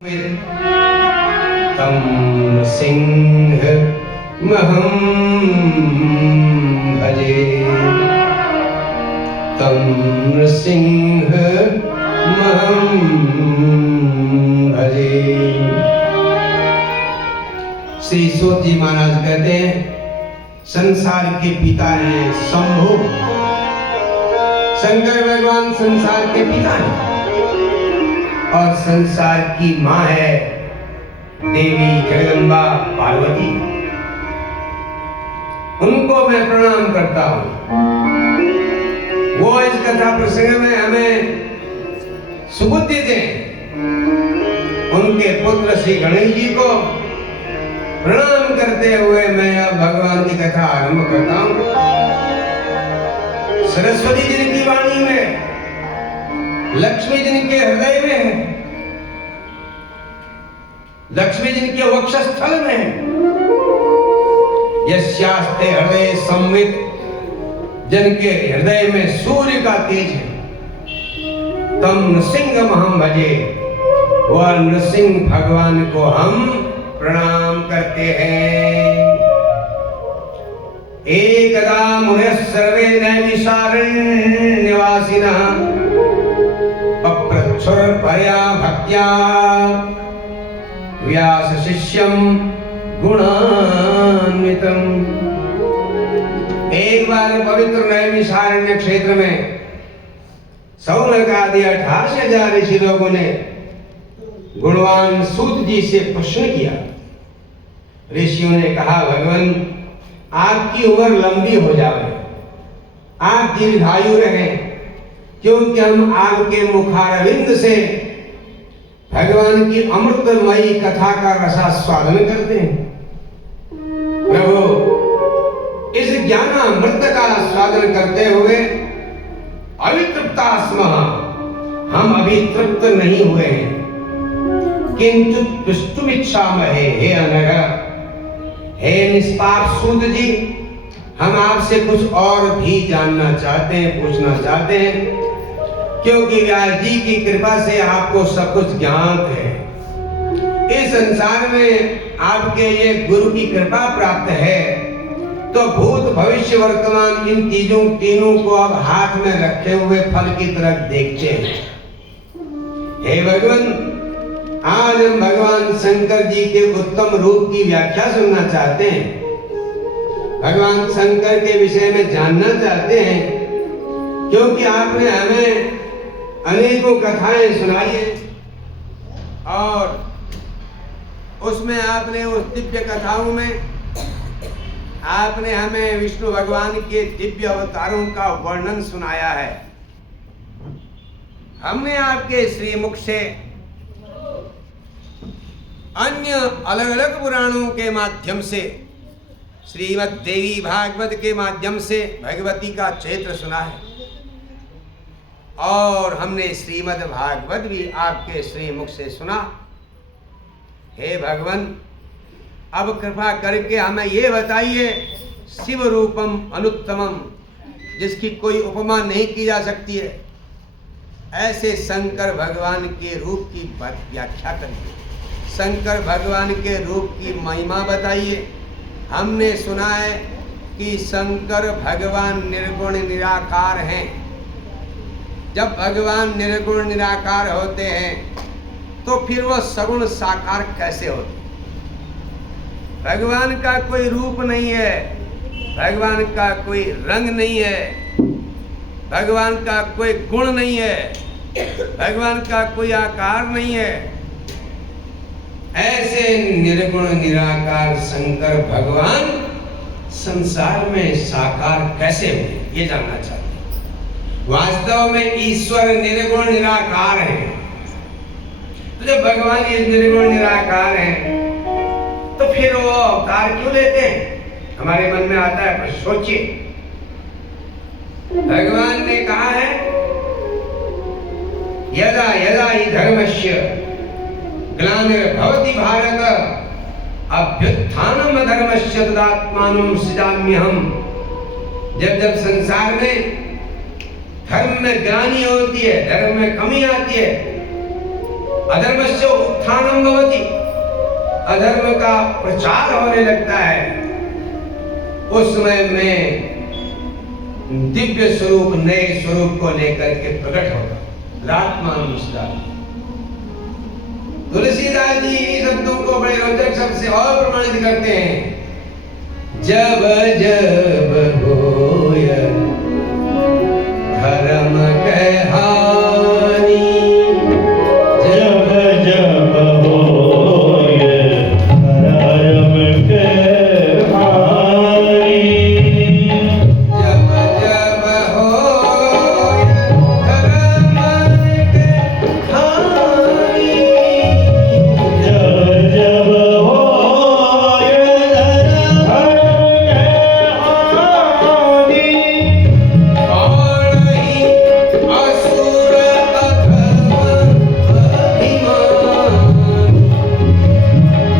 तं सिंहमहं भजे। तं सिंहमहं भजे। श्री सूत जी महाराज कहते हैं संसार के पिता हैं शंभु। शंकर भगवान संसार के पिता हैं और संसार की मां है देवी जगदम्बा पार्वती। उनको मैं प्रणाम करता हूं। वो इस कथा प्रसंग में हमें सुबुद्धि दें। उनके पुत्र श्री गणेश जी को प्रणाम करते हुए मैं अब भगवान की कथा आरंभ करता हूं। सरस्वती जी की वाणी में, लक्ष्मी जी के हृदय में है, लक्ष्मी जी के वक्षस्थल में है। यस्यास्ते हृदय संवित, जिनके हृदय में सूर्य का तेज है। तम नृसिंहमहं भजे, वह नृसिंह भगवान को हम प्रणाम करते हैं। एकदा मुनयः सर्वे नैमिषारण्यवासिनः पप्रच्छुरपरया भक्त्या व्यास शिष्यं गुणान्वितम्। एक बार पवित्र नैमिषारण्य क्षेत्र में सौनक आदि 88,000 ऋषि लोगों ने गुणवान सूत जी से प्रश्न किया। ऋषियों ने कहा, भगवान आपकी उम्र लंबी हो जाए, आप दीर्घायु रहें, क्योंकि हम आपके मुखारविंद से भगवान की अमृतमयी कथा का रसास्वादन करते हैं। प्रभु, इस ज्ञानामृत का स्वादन करते हुए अवितृप्ता स्मः, हम अभी तृप्त नहीं हुए हैं। किंतु तुष्टुमिच्छामहे, हे अनघ, हे निष्पाप सूत जी, हम आपसे कुछ और भी जानना चाहते हैं, पूछना चाहते हैं, क्योंकि व्यास जी की कृपा से आपको सब कुछ ज्ञात है। इस संसार में आपके लिए गुरु की कृपा प्राप्त है, तो भूत भविष्य वर्तमान इन तीनों को अब हाथ में रखे हुए फल की तरफ देखते हैं। हे भगवान, आज हम भगवान शंकर जी के उत्तम रूप की व्याख्या सुनना चाहते हैं। भगवान शंकर के विषय में जानना चाहते हैं, क्योंकि आपने हमें अनेकों कथाएं सुनाई है और उसमें आपने उस दिव्य कथाओं में आपने हमें विष्णु भगवान के दिव्य अवतारों का वर्णन सुनाया है। हमने आपके श्रीमुख से अन्य अलग अलग पुराणों के माध्यम से, श्रीमद् देवी भागवत के माध्यम से भगवती का चरित्र सुना है और हमने श्रीमद् भागवत भी आपके श्रीमुख से सुना। हे भगवान, अब कृपा करके हमें ये बताइए, शिव रूपम अनुत्तमम, जिसकी कोई उपमा नहीं की जा सकती है, ऐसे शंकर भगवान के रूप की व्याख्या करिए। शंकर भगवान के रूप की महिमा बताइए। हमने सुना है कि शंकर भगवान निर्गुण निराकार हैं। जब भगवान निर्गुण निराकार होते हैं तो फिर वह सगुण साकार कैसे होते? भगवान का कोई रूप नहीं है, भगवान का कोई रंग नहीं है, भगवान का कोई गुण नहीं है, भगवान का कोई आकार नहीं है। ऐसे निर्गुण निराकार शंकर भगवान संसार में साकार कैसे हुए, ये जानना चाहते हैं। वास्तव में ईश्वर निर्गुण निराकार है। तो जब भगवान ये निर्गुण निराकार है तो फिर वो अवतार क्यों लेते हैं? हमारे मन में आता है, पर सोचिए। भगवान ने कहा है, यदा यदा हि धर्मस्य ग्लानिर्भवति भारत अभ्युत्थानम् अधर्मस्य तदात्मानं सृजाम्यहम्। जब जब संसार में धर्म में ग्लानि होती है, धर्म में कमी आती है, अधर्मस्य उत्थानं भवति, अधर्म का प्रचार होने लगता है, उस समय में दिव्य स्वरूप नए स्वरूप को लेकर के प्रकट होगा। आत्मानुष्ठान तुलसीदास जी इन शब्दों को बड़े रोचक शब्द से और प्रमाणित करते हैं। जब जब होय धर्म के हानि, जब जब होय धर्म के हानि, जब जब होय धर्म के हानि, जब जब होय धर्म के हानि, और ही असुर अधर्म अभिमान, असुर अधम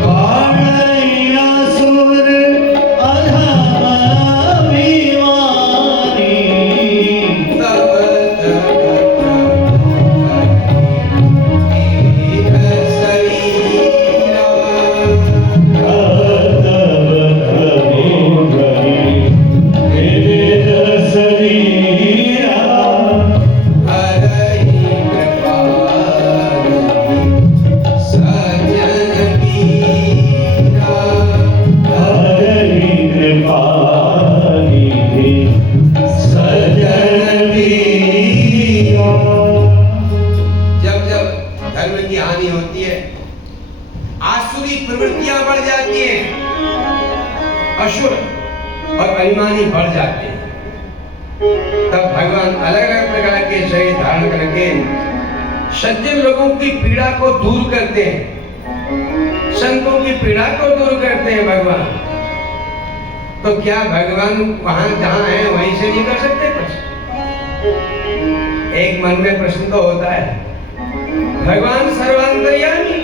अभिमानी, तब तक शरीरा, तब विविध शरीरा, हरहि कृपानिधि सज्जन पीरा, हरि कृपानिधि सज्जन पीरा। जब जब धर्म की हानि होती है, आसुरी प्रवृत्तियां बढ़ जाती हैं, असुर और अभिमानी बढ़ जाते हैं, तब भगवान अलग अलग प्रकार के शरीर धारण करके सज्जन लोगों की पीड़ा को दूर करते हैं, संतों की पीड़ा को दूर करते हैं भगवान। तो क्या भगवान वहां जहां है वहीं से नहीं कर सकते कुछ? एक मन में प्रश्न तो होता है। भगवान सर्वांतर्यामी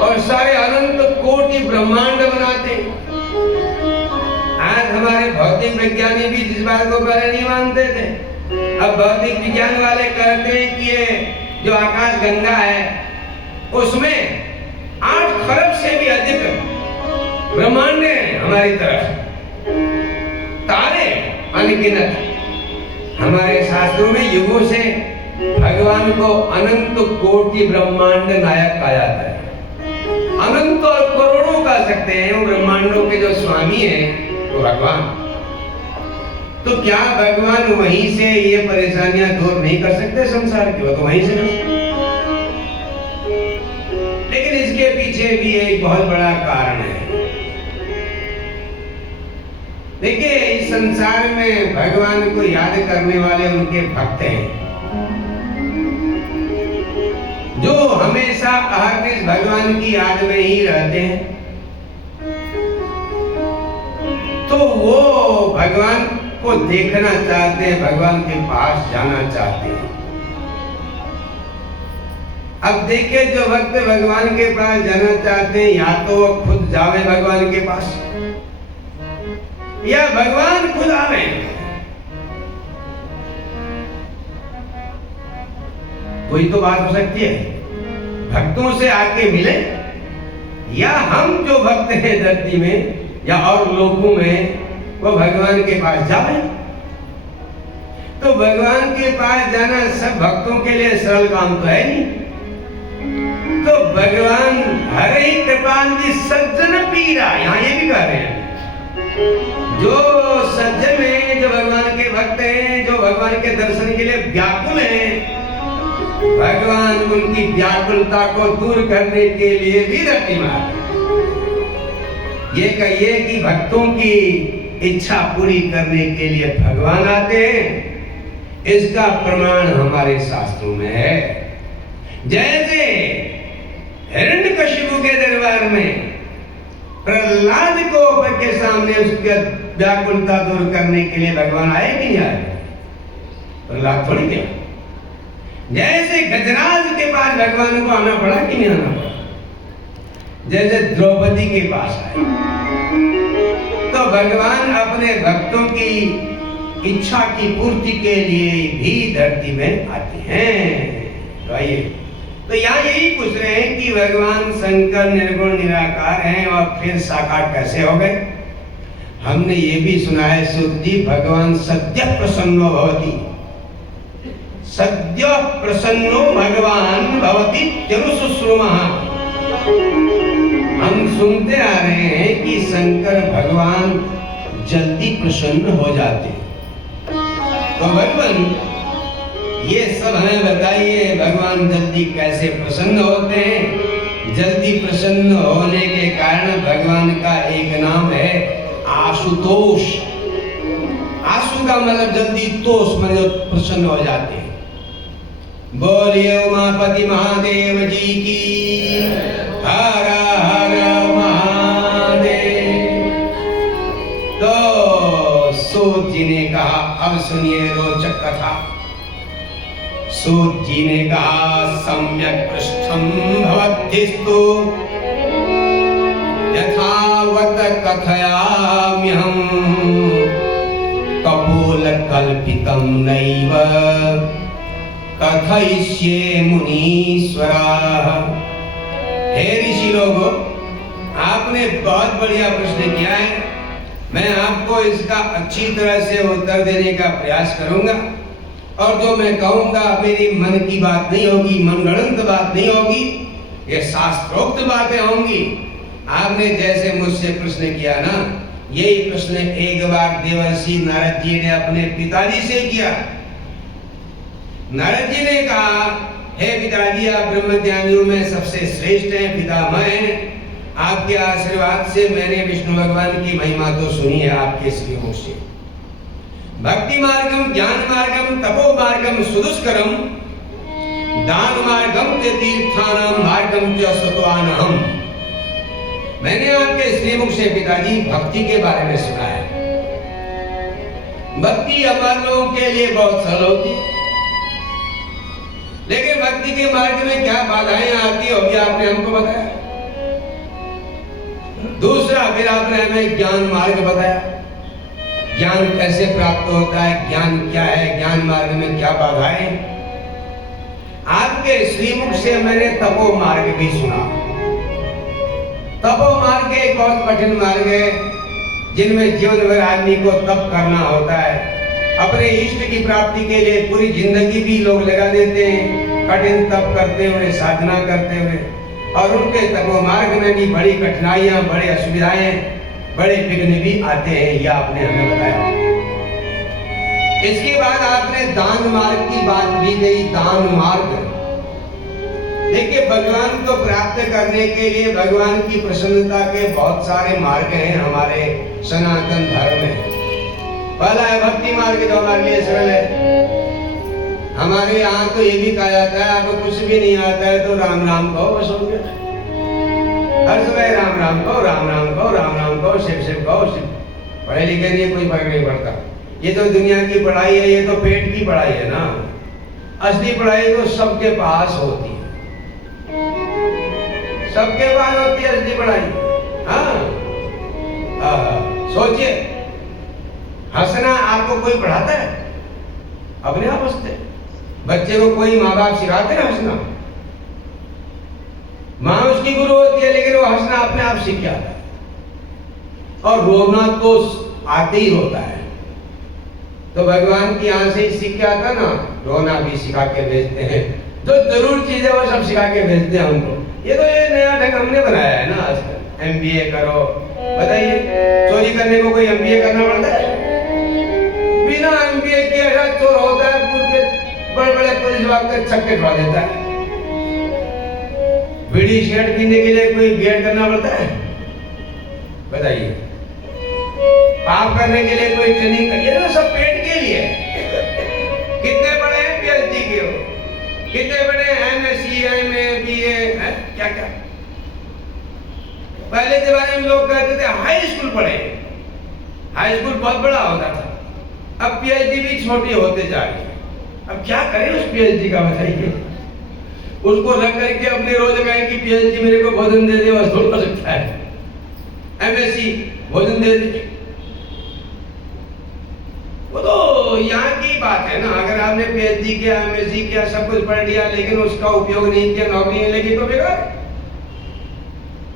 और सारे अनंत कोटि ब्रह्मांड बनाते हैं। आज हमारे भौतिक विज्ञानी भी जिस बात को पहले नहीं मानते थे, अब भौतिक विज्ञान वाले कहते हैं कि ये जो आकाश गंगा है उसमें 8 खरब से भी अधिक ब्रह्मांड है, हमारी तरफ तारे अनगिनत। हमारे शास्त्रों में युगों से भगवान को अनंत कोटि ब्रह्मांड नायक कहा जाता है। अनंत और करोड़ों कह सकते हैं, वो ब्रह्मांडों के जो स्वामी हैं वो भगवान। तो क्या भगवान वहीं से ये परेशानियां दूर नहीं कर सकते संसार की? वो तो वहीं से कर सकते। लेकिन इसके पीछे भी एक बहुत बड़ा कारण है। देखिए, इस संसार में भगवान को याद करने वाले उनके भक्त हैं, जो हमेशा अहर्निश भगवान की याद में ही रहते हैं। तो वो भगवान को देखना चाहते हैं, भगवान के पास जाना चाहते हैं। अब देखिए, जो भक्त भगवान के पास जाना चाहते हैं, या तो वो खुद जावे भगवान के पास या भगवान खुद आवे। कोई तो बात हो सकती है, भक्तों से आके मिले, या हम जो भक्त हैं धरती में या और लोगों में वो भगवान के पास जाए। तो भगवान के पास जाना सब भक्तों के लिए सरल काम तो है नहीं। तो भगवान हरे कृपानिधि सज्जन पीरा, यहाँ ये भी कह रहे हैं, जो सज्जन हैं, जो भगवान के भक्त हैं, जो भगवान के दर्शन के लिए व्याकुल हैं, भगवान उनकी व्याकुलता को दूर करने के लिए भी धरती में आते हैं। ये कहिए कि भक्तों की इच्छा पूरी करने के लिए भगवान आते हैं, इसका प्रमाण हमारे शास्त्रों में है। जैसे हिरण्यकशिपु के दरबार में प्रहलाद को के सामने उसके व्याकुलता दूर करने के लिए भगवान आए कि नहीं आए? प्रहलाद थोड़ी क्या। जैसे गजराज के पास भगवान को आना पड़ा कि नहीं आना पड़ा? जैसे द्रौपदी के पास आए। तो भगवान अपने भक्तों की इच्छा की पूर्ति के लिए भी धरती में आते हैं। तो आइए तो यहाँ यही पूछ रहे हैं कि भगवान शंकर निर्गुण निराकार हैं और फिर साकार कैसे हो गए। हमने ये भी सुना है सूत जी, भगवान सद्य प्रसन्नो भवति, सद्य प्रसन्नो भगवान भवति जनुसुश्रुमः। हम सुनते आ रहे हैं कि शंकर भगवान जल्दी प्रसन्न हो जाते। तो भगवान ये सब हमें बताइए, भगवान जल्दी कैसे प्रसन्न होते हैं। जल्दी प्रसन्न होने के कारण भगवान का एक नाम है आशुतोष। आशु का मतलब जल्दी, तोष मतलब प्रसन्न हो जाते हैं। बोलिए उमापति महादेव जी की, हर हर महादेव। तो सूत जी ने कहा, अब सुनिए रोचक कथा। सूत जी ने कहा, सम्यक पृष्ठम भवद्भिस्तु यथावत कथयाम्यहम् कपोलकल्पितं नैव कथयिष्ये मुनीश्वराः। हे ऋषि लोगों, आपने बहुत बढ़िया प्रश्न किया है। मैं आपको इसका अच्छी तरह से उत्तर देने का प्रयास करूंगा, और जो मैं कहूंगा मेरी मन की बात नहीं होगी, मनगढ़ंत बात नहीं होगी, ये शास्त्रोक्त बातें होंगी। आपने जैसे मुझसे प्रश्न किया ना, यही प्रश्न एक बार देवर्षि नारद जी ने अपने पिताजी से किया। नारद जी ने कहा, हे पिताजी, आप ब्रह्मज्ञानियों में सबसे श्रेष्ठ हैं, पितामह हैं। आपके आशीर्वाद से मैंने विष्णु भगवान की महिमा तो सुनी है आपके श्रीमुख से। भक्ति मार्गम, ज्ञान मार्गम, तपो मार्गम, सुदुष्करम, दान मार्गम च तीर्थानाम मार्गम च सत्वानहम। मैंने आपके श्रीमुख से पिताजी भक्ति के बारे में सुना है। भक्ति हमारे लोगों के लिए बहुत सरल होती है, लेकिन भक्ति के मार्ग में क्या बाधाएं आती होगी आपने हमको बताया। दूसरा, फिर आपने हमें ज्ञान मार्ग बताया, ज्ञान कैसे प्राप्त होता है, ज्ञान क्या है, ज्ञान मार्ग में क्या बाधाएं। आपके श्रीमुख से मैंने तपो मार्ग भी सुना। तपो मार्ग एक बहुत कठिन मार्ग है, जिनमें जीवन भर आदमी को तप करना होता है। अपने इष्ट की प्राप्ति के लिए पूरी जिंदगी भी लोग लगा देते हैं, कठिन तप करते हुए, साधना करते हुए, और उनके तपो मार्ग में भी बड़ी कठिनाइयां, बड़ी असुविधाएं, बड़े विघ्न भी आते हैं। यह आपने हमें बताया। इसके बाद आपने दान मार्ग की बात भी कही। दान मार्ग, देखिए, भगवान को प्राप्त करने के लिए भगवान की प्रसन्नता के बहुत सारे मार्ग हैं हमारे सनातन धर्म में। पहला है भक्ति मार्ग, जो हमारे लिए सरल है। हमारे यहाँ तो ये भी कहा जाता है, आपको कुछ भी नहीं आता है तो राम राम कहो, बस हो गया। हर समय राम राम कहो, राम राम कहो, राम राम कहो, शिव शिव कहो, शिव। पढ़े लिखे नहीं कोई फर्क नहीं पड़ता। ये तो दुनिया की पढ़ाई है, ये तो पेट की पढ़ाई है ना। असली पढ़ाई तो सबके पास होती है, सबके पास होती है असली पढ़ाई। हाँ, सोचिए, हंसना आपको कोई पढ़ाता है? अपने आप हंसते। बच्चे को कोई माँ बाप सिखाते ना हंसना। माँ उसकी गुरु होती है, लेकिन वो हंसना अपने आप सीख जाता है। और रोना तो आते ही रोता है। तो भगवान की यहाँ से ही सीख के आता ना, रोना भी सिखा के भेजते हैं। जो जरूर चीजें वो सब सिखा के भेजते हैं हमको। ये तो ये नया ढंग हमने बनाया है ना आजकल। MBA करो, बताइए, चोरी करने को कोई MBA करना पड़ता है? बिना MBA के ऐसा चोर होता है, बड़े बड़े पुलिस विभाग के छक्के छुड़ा देता है। बीड़ी सिगरेट पीने के लिए कोई बीएड करना पड़ता है? बताइए। पाप करने के लिए कोई ट्रेनिंग करिए ना, सब पेट के लिए। कितने बड़े हैं PhD के हो, कितने बड़े MSc MA BA हैं, क्या क्या। पहले जमाने में लोग कहते थे हाई स्कूल पढ़े, हाई स्कूल बहुत बड़ा होता था। अब PhD भी छोटी होते जा रही है। अब क्या करें उस PhD का, बताइए। उसको रख करके अपने रोज कहें कि PhD मेरे को भोजन दे दे, बस थोड़ा सकता है। MSc भोजन दे दे, वो तो यहाँ की बात है ना, अगर आपने पीएचडी किया, एमएससी किया, सब कुछ पढ़ लिया, लेकिन उसका उपयोग नहीं किया, नौकरी नहीं लगी तो बेकार है।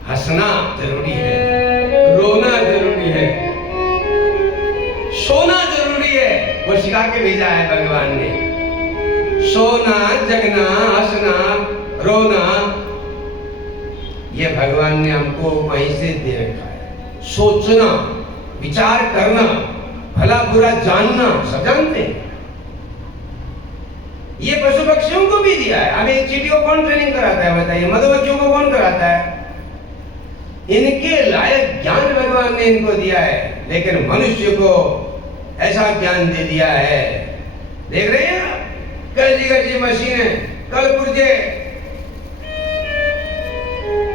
हंसना जरूरी है, रोना जरूरी है, सोना जरूरी है। वो सिखा के भेजा है भगवान ने। सोना, जगना, हंसना, रोना, ये भगवान ने हमको वहीं से दे रखा है। सोचना, विचार करना, भला बुरा जानना, सब जानते हैं। ये पशु पक्षियों को भी दिया है। अब एक चींटी को कौन ट्रेनिंग कराता है बताइए? मधुमक्खियों को कौन कराता है? इनके लायक ज्ञान भगवान ने इनको दिया है, लेकिन मनुष्य को ऐसा ज्ञान दे दिया है। देख रहे हैं आप, कैसी कैसी मशीनें, कलपुर्जे,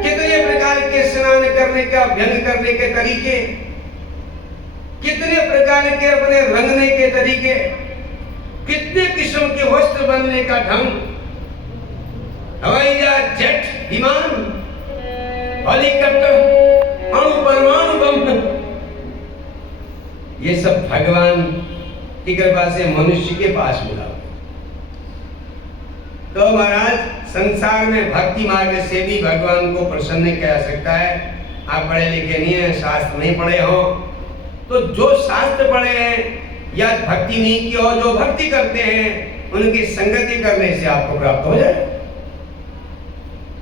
कितने प्रकार के स्नान करने का, अभ्यंग करने के तरीके, कितने प्रकार के अपने रंगने के तरीके, कितने किस्म के वस्त्र बनने का ढंग, हवाई जहाज, जेट, विमान, हेलीकॉप्टर, अणु परमाणु बम, ये सब भगवान की कृपा से मनुष्य के पास मिला। तो महाराज, संसार में भक्ति मार्ग से भी भगवान को प्रसन्न किया जा सकता है। आप पढ़े लिखे नहीं है, शास्त्र नहीं पढ़े हो, तो जो शास्त्र पढ़े हैं या भक्ति नहीं की हो, जो भक्ति करते हैं, उनकी संगति करने से आपको प्राप्त हो जाए।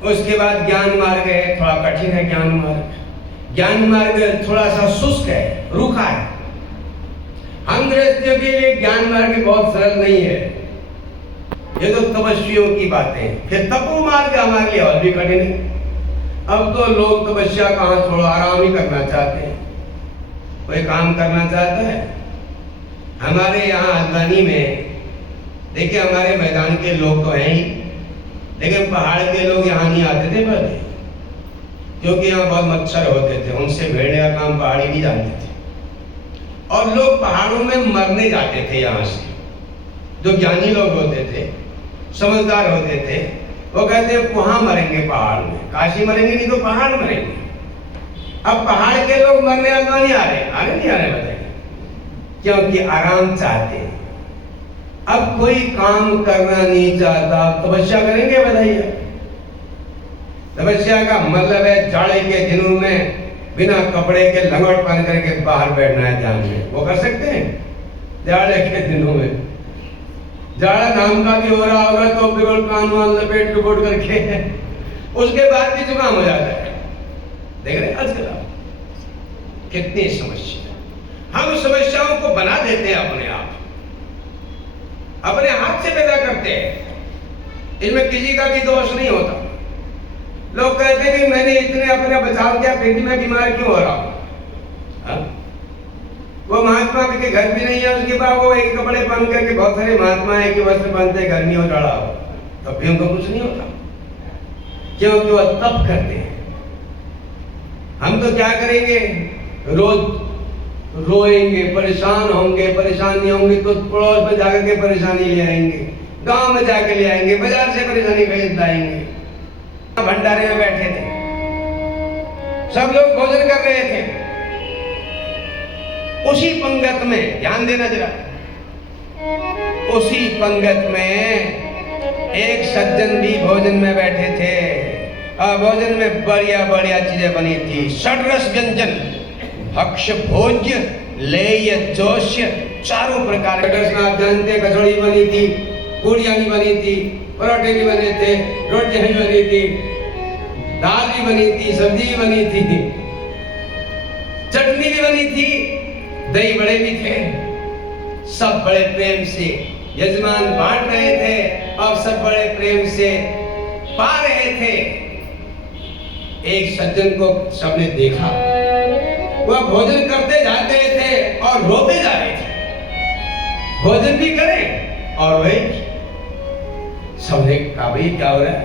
उसके बाद ज्ञान मार्ग है, थोड़ा कठिन है ज्ञान मार्ग। ज्ञान मार्ग थोड़ा सा शुष्क है, रूखा है। हम गृहस्थियों के लिए ज्ञान मार्ग बहुत सरल नहीं है। ये तो तपस्वियों की बातें हैं। फिर तपो मार्ग हमारे लिए और भी कठिन है। अब तो लोग तपस्या कहाँ, थोड़ा आराम ही करना चाहते हैं, कोई काम करना चाहता है। हमारे यहाँ हल्द्वानी में देखिए, हमारे मैदान के लोग तो हैं ही, लेकिन पहाड़ के लोग यहाँ नहीं आते थे पहले, क्योंकि यहाँ बहुत मच्छर होते थे, उनसे भेड़ने का काम पहाड़ी नहीं जानते थे। और लोग पहाड़ों में मरने जाते थे यहाँ से। जो ज्ञानी लोग होते थे, समझदार होते थे, वो कहते वहां मरेंगे पहाड़ में, काशी मरेंगे नहीं तो पहाड़ मरेंगे। अब पहाड़ के लोग मरने नहीं आ रहे, आगे नहीं आ रहे, बताइए, क्योंकि आराम चाहते हैं। अब कोई काम करना नहीं चाहता, तपस्या करेंगे बताइए? तपस्या का मतलब है जाड़े के दिनों में बिना कपड़े के लंगोट पहन करके बाहर बैठना है ध्यान में। वो कर सकते हैं जाड़े के दिनों में? जाड़ा नाम का भी हो रहा होगा तो बिगड़ कान वान लपेट लुपोट करके उसके बाद भी जुकाम हो जाता है। देख रहे हैं आजकल आप कितनी समस्या, हम समस्याओं को बना देते हैं अपने आप, अपने हाथ से पैदा करते हैं। इसमें किसी का भी दोष नहीं होता। लोग कहते हैं कि मैंने इतने अपने बचाव किया फिर भी मैं बीमार क्यों हो रहा हूं? वो महात्मा के घर भी नहीं है, उसके बाद वो एक कपड़े पहन करके, बहुत सारे महात्मा है कि वस्त्र पहनते गर्मी हो जाड़ा हो, तब भी उनको कुछ नहीं होता, क्योंकि वो तप करते हैं। हम तो क्या करेंगे, रोज रोएंगे, परेशान होंगे, परेशान नहीं होंगे तो पड़ोस में जाकर के परेशानी ले आएंगे, गांव में जाकर ले आएंगे, बाजार से परेशानी खरीद लाएंगे। भंडारे में बैठे थे, सब लोग भोजन कर रहे थे, उसी पंगत में, ध्यान देना जरा, उसी पंगत में एक सज्जन भी भोजन में बैठे थे। और भोजन में बढ़िया बढ़िया चीजें बनी थी, षड्रस व्यंजन, भक्ष्य भोज्य लेय जोश्य, चारों प्रकार के रस। आप जानते, कचौड़ी बनी थी, पूड़ियाँ भी बनी थी, परोठे भी बने थे, रोटियां भी बनी थी, दाल भी बनी थी, सब्जी भी बनी थी, चटनी भी बनी थी, दही बड़े भी थे। सब बड़े प्रेम से यजमान बांट रहे थे और सब बड़े प्रेम से पा रहे थे। एक सज्जन को सबने देखा, वह भोजन करते जाते थे और रोते जा रहे थे। भोजन भी करें और वही सबने कहा भाई क्या हो रहा है?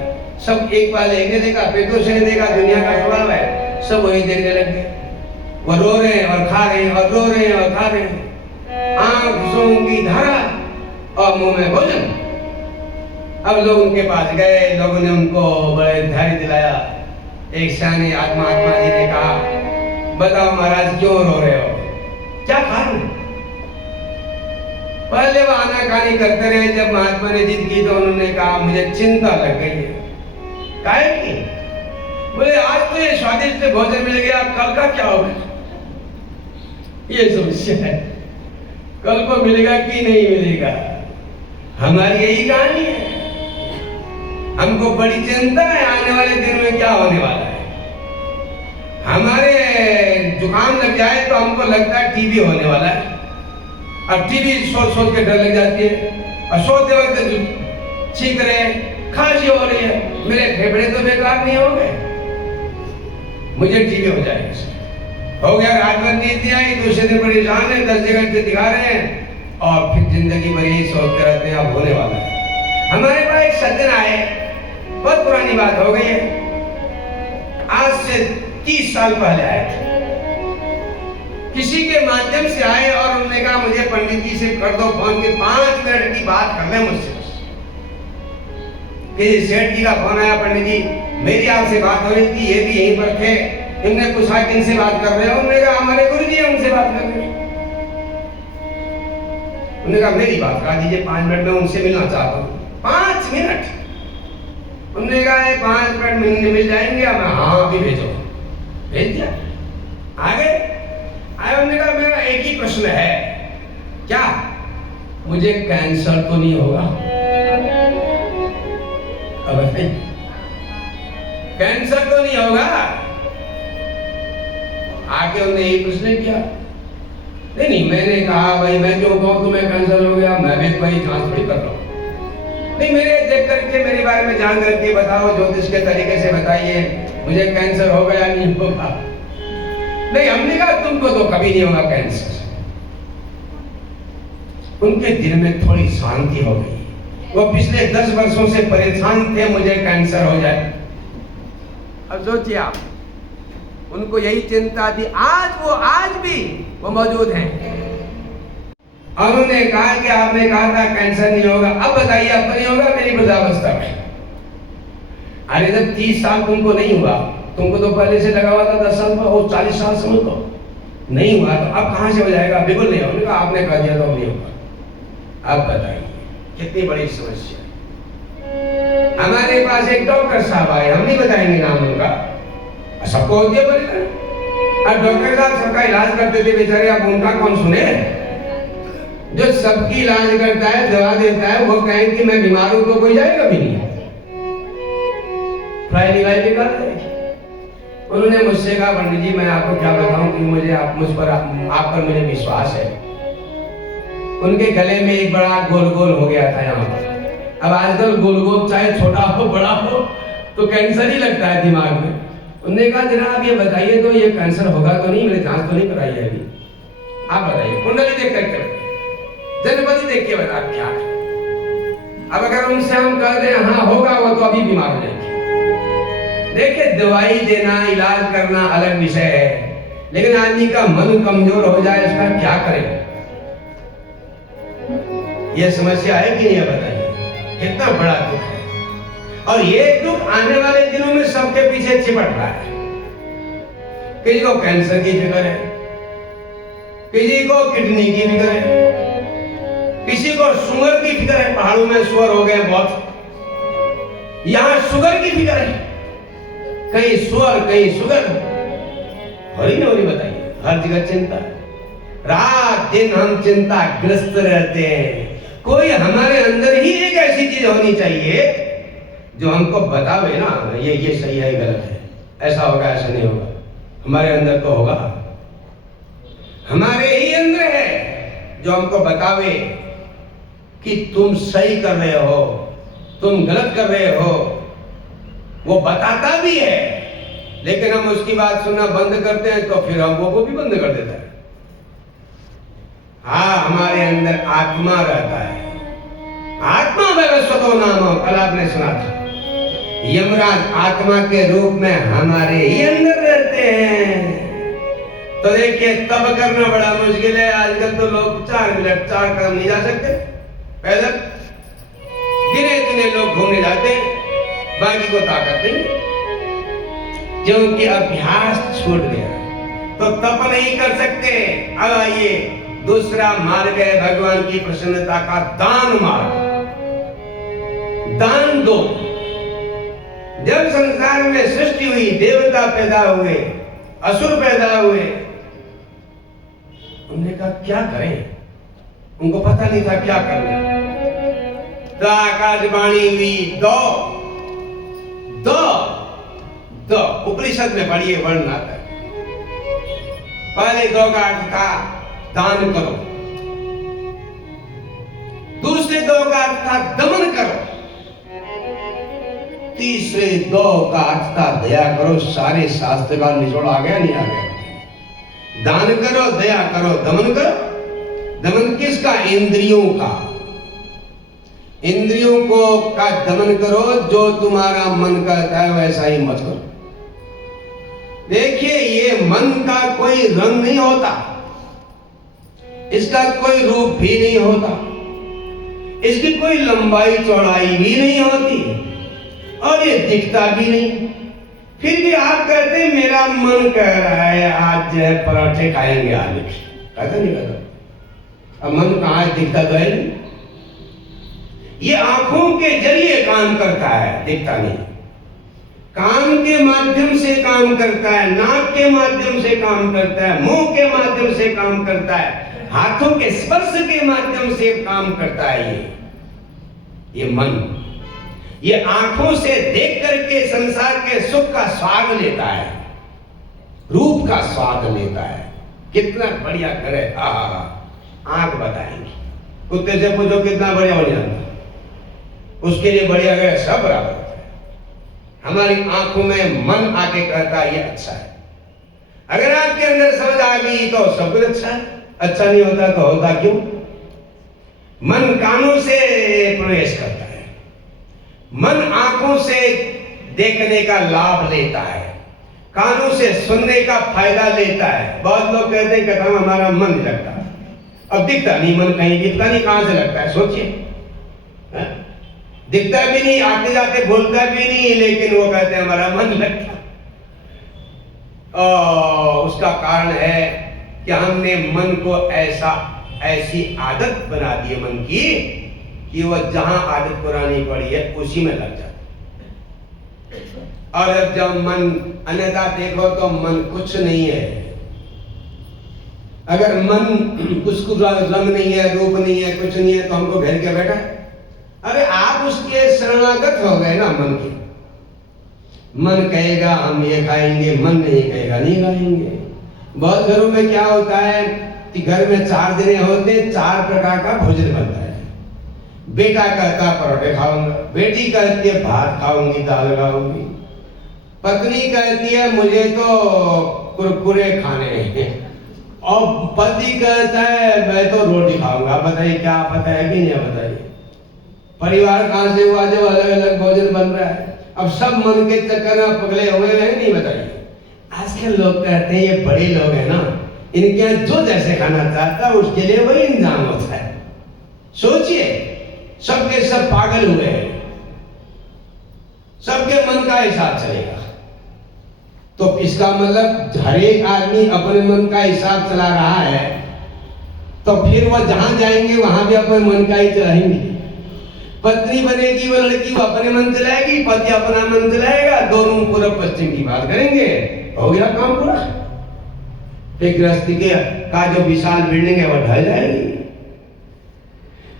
सब एक बार लेने देखा, पेटों से देखा, दुनिया का स्वभाव है, सब वही देखने लग गए। वो रो रहे हैं और खा रहे हैं और रो रहे हैं और खा रहे हैं, आंखों की धारा और मुंह में भोजन। अब लोग उनके पास गए, लोगों ने उनको बड़े धैर्य दिलाया। एक सियाने महात्मा जी ने कहा, बताओ महाराज क्यों रो रहे हो, क्या कारण? पहले वो आनाकानी करते रहे, जब महात्मा ने जिद की तो उन्होंने कहा मुझे चिंता लग गई है। काहे की? बोले आज तो ये स्वादिष्ट भोजन मिल गया, कल का क्या होगा? ये समस्या है, कल को मिलेगा कि नहीं मिलेगा। हमारी यही कहानी है। हमको बड़ी चिंता है आने वाले दिन में क्या होने वाला है। हमारे जुकाम लग जाए तो हमको लगता है टीबी होने वाला है। अब टीबी सोच सोच के डर लग जाती है, और सोते वक्त छींक रहे, खांसी हो रही है, मेरे फेफड़े तो बेकार नहीं हो गए, मुझे टीबी हो जाएगा। हो गया, रात भर नींद नहीं आई, दूसरे दिन परेशान है, 10 जगह से दिखा रहे हैं, और फिर जिंदगी भर यही सोचते रहते हैं अब होने वाला है। हमारे पास एक सज्जन आए, बहुत पुरानी बात हो गई है, आज से 30 साल पहले आए थे। किसी के माध्यम से आए और उन्होंने कहा मुझे पंडित जी से कर दो फोन के 5 मिनट की बात कर ले मुझसे। सेठ जी का फोन आया, पंडित जी मेरी आपसे बात हो रही थी, ये भी यहीं पर थे, इनने पूछा किनसे बात कर रहे हो? उन्होंने कहा हमारे गुरु जी है, उनसे बात कर रहे हैं। उन्होंने कहा मेरी बात करा दीजिए, 5 मिनट में उनसे मिलना चाहता हूँ। 5 मिनट? उन्होंने कहा 5 मिनट मिल जाएंगे? मैं हाँ अभी भेजो। भेज दिया, आगे आए। उन्होंने कहा मेरा एक ही प्रश्न है, क्या मुझे कैंसर तो नहीं होगा? अब कैंसर तो नहीं होगा? आके उन्होंने यही प्रश्न किया। नहीं, मैंने कहा भाई मैं क्यों कहूँ तुम्हें कैंसर हो गया, मैं भी वही जांच थोड़ी कर रहा हूँ। नहीं, मेरे देख करके मेरे बारे में जान करके बताओ, ज्योतिष के तरीके से बताइए मुझे कैंसर होगा या नहीं होगा। नहीं, हमने कहा तुमको तो कभी नहीं होगा कैंसर। उनके दिल में थोड़ी शांति हो गई। वो पिछले 10 वर्षों से परेशान थे मुझे कैंसर हो जाए। अब सोचिए आप, उनको यही चिंता थी। आज भी वो मौजूद हैं। और उन्होंने कहा कि आपने कहा था कैंसर नहीं होगा, अब बताइए अब नहीं होगा मेरी वृद्धावस्था में। अरे जब 30 साल तुमको नहीं हुआ, तुमको तो पहले से लगा हुआ था 10 साल में, वो 40 साल समझ लो नहीं हुआ, तो अब कहां से हो जाएगा? बिल्कुल नहीं होगा। आपने कह दिया तो नहीं होगा। अब बताइए कितनी बड़ी समस्या। हमारे पास एक डॉक्टर साहब आए, हम नहीं बताएंगे नाम उनका, सबको होती है परेशानी। अब डॉक्टर साहब सबका इलाज करते थे बेचारे, अब उनका कौन सुने? जो सबकी इलाज करता है, दवा देता है, वो कहे कि मैं बीमार हूं तो कोई जाएगा भी नहीं। उन्होंने मुझसे कहा पंडित जी मैं आपको क्या बताऊं कि मुझे आप पर मुझे विश्वास है। उनके गले में एक बड़ा गोल गोल हो गया था यहाँ पर। अब आजकल गोल गोल चाहे छोटा हो बड़ा हो तो कैंसर ही लगता है दिमाग में। उन्होंने कहा जनाब ये बताइए तो ये कैंसर होगा तो नहीं? मैंने जांच तो नहीं कराई है अभी, आप बताइए। कुंडली देख करके, जनपदी देख के बता क्या। अब अगर उनसे हम कह दें हाँ होगा, वो तो अभी बीमार हो जाएंगे। देखिए दवाई देना इलाज करना अलग विषय है, लेकिन आदमी का मन कमजोर हो जाए उसका क्या करें? यह समस्या है कि नहीं? बताइए कितना बड़ा दुख है। और ये दुख आने वाले दिनों में सबके पीछे चिपट रहा है। किसी को कैंसर की फिक्र है, किसी को किडनी की फिक्र है, किसी को शुगर की फिक्र है। पहाड़ों में शुगर हो गए बहुत, यहां शुगर की फिक्र है। कहीं शुगर कहीं शुगर, हो रही ना हो रही? बताइए, हर जगह चिंता, रात दिन हम चिंताग्रस्त रहते हैं। कोई हमारे अंदर ही एक ऐसी चीज होनी चाहिए जो हमको बतावे ना ये सही है गलत है, ऐसा होगा ऐसा नहीं होगा। हमारे अंदर तो होगा, हमारे ही अंदर है जो हमको बतावे कि तुम सही कर रहे हो, तुम गलत कर रहे हो। वो बताता भी है, लेकिन हम उसकी बात सुनना बंद करते हैं तो फिर हम वो भी बंद कर देता है। हाँ, हमारे अंदर आत्मा रहता है। आत्मा व्यवस्थो नाम, कल आपने सुना था। यमराज आत्मा के रूप में हमारे ही अंदर रहते हैं। तो देखिए तब करना बड़ा मुश्किल है। आजकल तो लोग 4 मिनट 4 कदम नहीं जा सकते पैदल। गिने गिने लोग घूमने जाते हैं, बाकी को ताकत नहीं, क्योंकि अभ्यास छूट गया तो तप नहीं कर सकते। अब आइए दूसरा मार्ग है भगवान की प्रसन्नता का दान मार्ग। दान दो। जब संसार में सृष्टि हुई, देवता पैदा हुए, असुर पैदा हुए, उन्होंने कहा क्या करें, उनको पता नहीं था क्या करना। तो आकाशवाणी हुई, दो दो दो। उपनिषद में पढ़िए, वर्ण आता है। पहले दो का अर्थ था दान करो, दूसरे दो का अर्थ था दमन करो, तीसरे दो का अर्थ था दया करो। सारे शास्त्र का निचोड़ आ गया, नहीं आ गया? दान करो, दया करो, दमन करो। दमन किसका? इंद्रियों का। इंद्रियों को का दमन करो। जो तुम्हारा मन कहता है वैसा ही मत करो। देखिए, ये मन का कोई रंग नहीं होता, इसका कोई रूप भी नहीं होता, इसकी कोई लंबाई चौड़ाई भी नहीं होती, और ये दिखता भी नहीं। फिर भी आप कहते हैं मेरा मन कह रहा है आज जो है पराठे खाएंगे आलू के। कहता नहीं कहता? अब मन कहाँ है? दिखता तो है नहीं। ये आंखों के जरिए काम करता है, दिखता नहीं। कान के माध्यम से काम करता है, नाक के माध्यम से काम करता है, मुंह के माध्यम से काम करता है, हाथों के स्पर्श के माध्यम से काम करता है। ये मन, ये आंखों से देख करके संसार के सुख का स्वाद लेता है, रूप का स्वाद लेता है। कितना बढ़िया घर है, आंख बताएंगी। कुत्ते से पूछो कितना बढ़िया बन जाता, उसके लिए बढ़िया घर है, सब बराबर है। हमारी आंखों में मन आके कहता है ये अच्छा है। अगर आपके अंदर समझ आ गई तो सब कुछ अच्छा है, अच्छा नहीं होता तो होता क्यों? मन कानों से प्रवेश करता है, मन आंखों से देखने का लाभ लेता है, कानों से सुनने का फायदा लेता है। बहुत लोग कहते हैं कि हमारा मन नहीं लगता। अब दिखता नहीं मन, कहीं दिखता नहीं, कहां से लगता है? सोचिए, दिखता भी नहीं, आते जाते बोलता भी नहीं, लेकिन वो कहते हैं हमारा मन लगता। उसका कारण है कि हमने मन को ऐसी आदत बना दी है मन की कि वह जहां आदत पुरानी पड़ी है उसी में लग जाता। और जब मन अन्यथा देखो तो मन कुछ नहीं है। अगर मन उसको रंग नहीं है, रूप नहीं है, कुछ नहीं है, तो हमको घेर के बैठा। अरे आप उसके शरणागत हो गए ना मन के। मन कहेगा हम ये खाएंगे, मन नहीं कहेगा नहीं खाएंगे। बहुत घरों में क्या होता है कि घर में 4 जने होते, 4 प्रकार का भोजन बनता है। बेटा कहता परोठे खाऊंगा, बेटी कहती है भात खाऊंगी, दाल खाऊंगी, पत्नी कहती है मुझे तो कुरकुरे खाने हैं, और पति कहता है मैं तो रोटी खाऊंगा। बताइए क्या पता है कि नहीं? बताइए परिवार कहां से हुआ जब अलग अलग भोजन बन रहा है? अब सब मन के चक्कर में पगले हुए हैं। नहीं बताइए, आजकल लोग कहते हैं ये बड़े लोग हैं ना, इनके यहाँ जो जैसे खाना चाहता है उसके लिए वही इंतजाम होता है। सोचिए, सबके सब पागल हुए हैं, सबके मन का हिसाब चलेगा। तो इसका मतलब हर एक आदमी अपने मन का हिसाब चला रहा है, तो फिर वह जहां जाएंगे वहां भी अपने मन का ही चलाएंगे। पत्नी बनेगी वो लड़की, वो अपने मन चलाएगी, पति अपना मन चलाएगा, दोनों पूर्व पश्चिम की बात करेंगे, हो गया काम पूरा। फिर गृहस्थी के का जो विशाल बिल्डिंग है वो ढह जाएगी।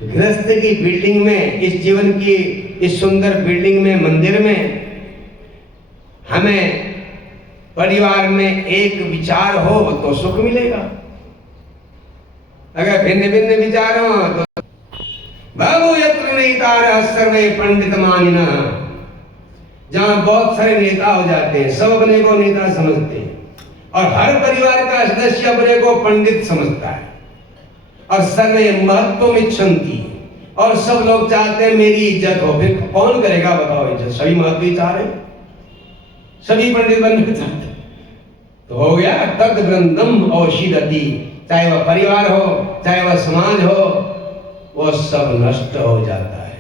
गृहस्थ की बिल्डिंग में, इस जीवन की इस सुंदर बिल्डिंग में, मंदिर में, हमें परिवार में एक विचार हो तो सुख मिलेगा। अगर भिन्न भिन्न विचार हो तो बाबू यत्र नेता सर्वे पंडित मानिना। जहां बहुत सारे नेता हो जाते हैं, सब अपने को नेता समझते हैं, और हर परिवार का सदस्य अपने को पंडित समझता है, और सर्वे महत्वम इच्छन्ति, और सब लोग चाहते हैं मेरी इज्जत हो। फिर कौन करेगा बताओ इज्जत? सभी महत्व चाह रहे, सभी पंडित बनना चाहते। तो हो गया तद वृंदम औषधति। चाहे वह परिवार हो, चाहे वह समाज हो, वो सब नष्ट हो जाता है।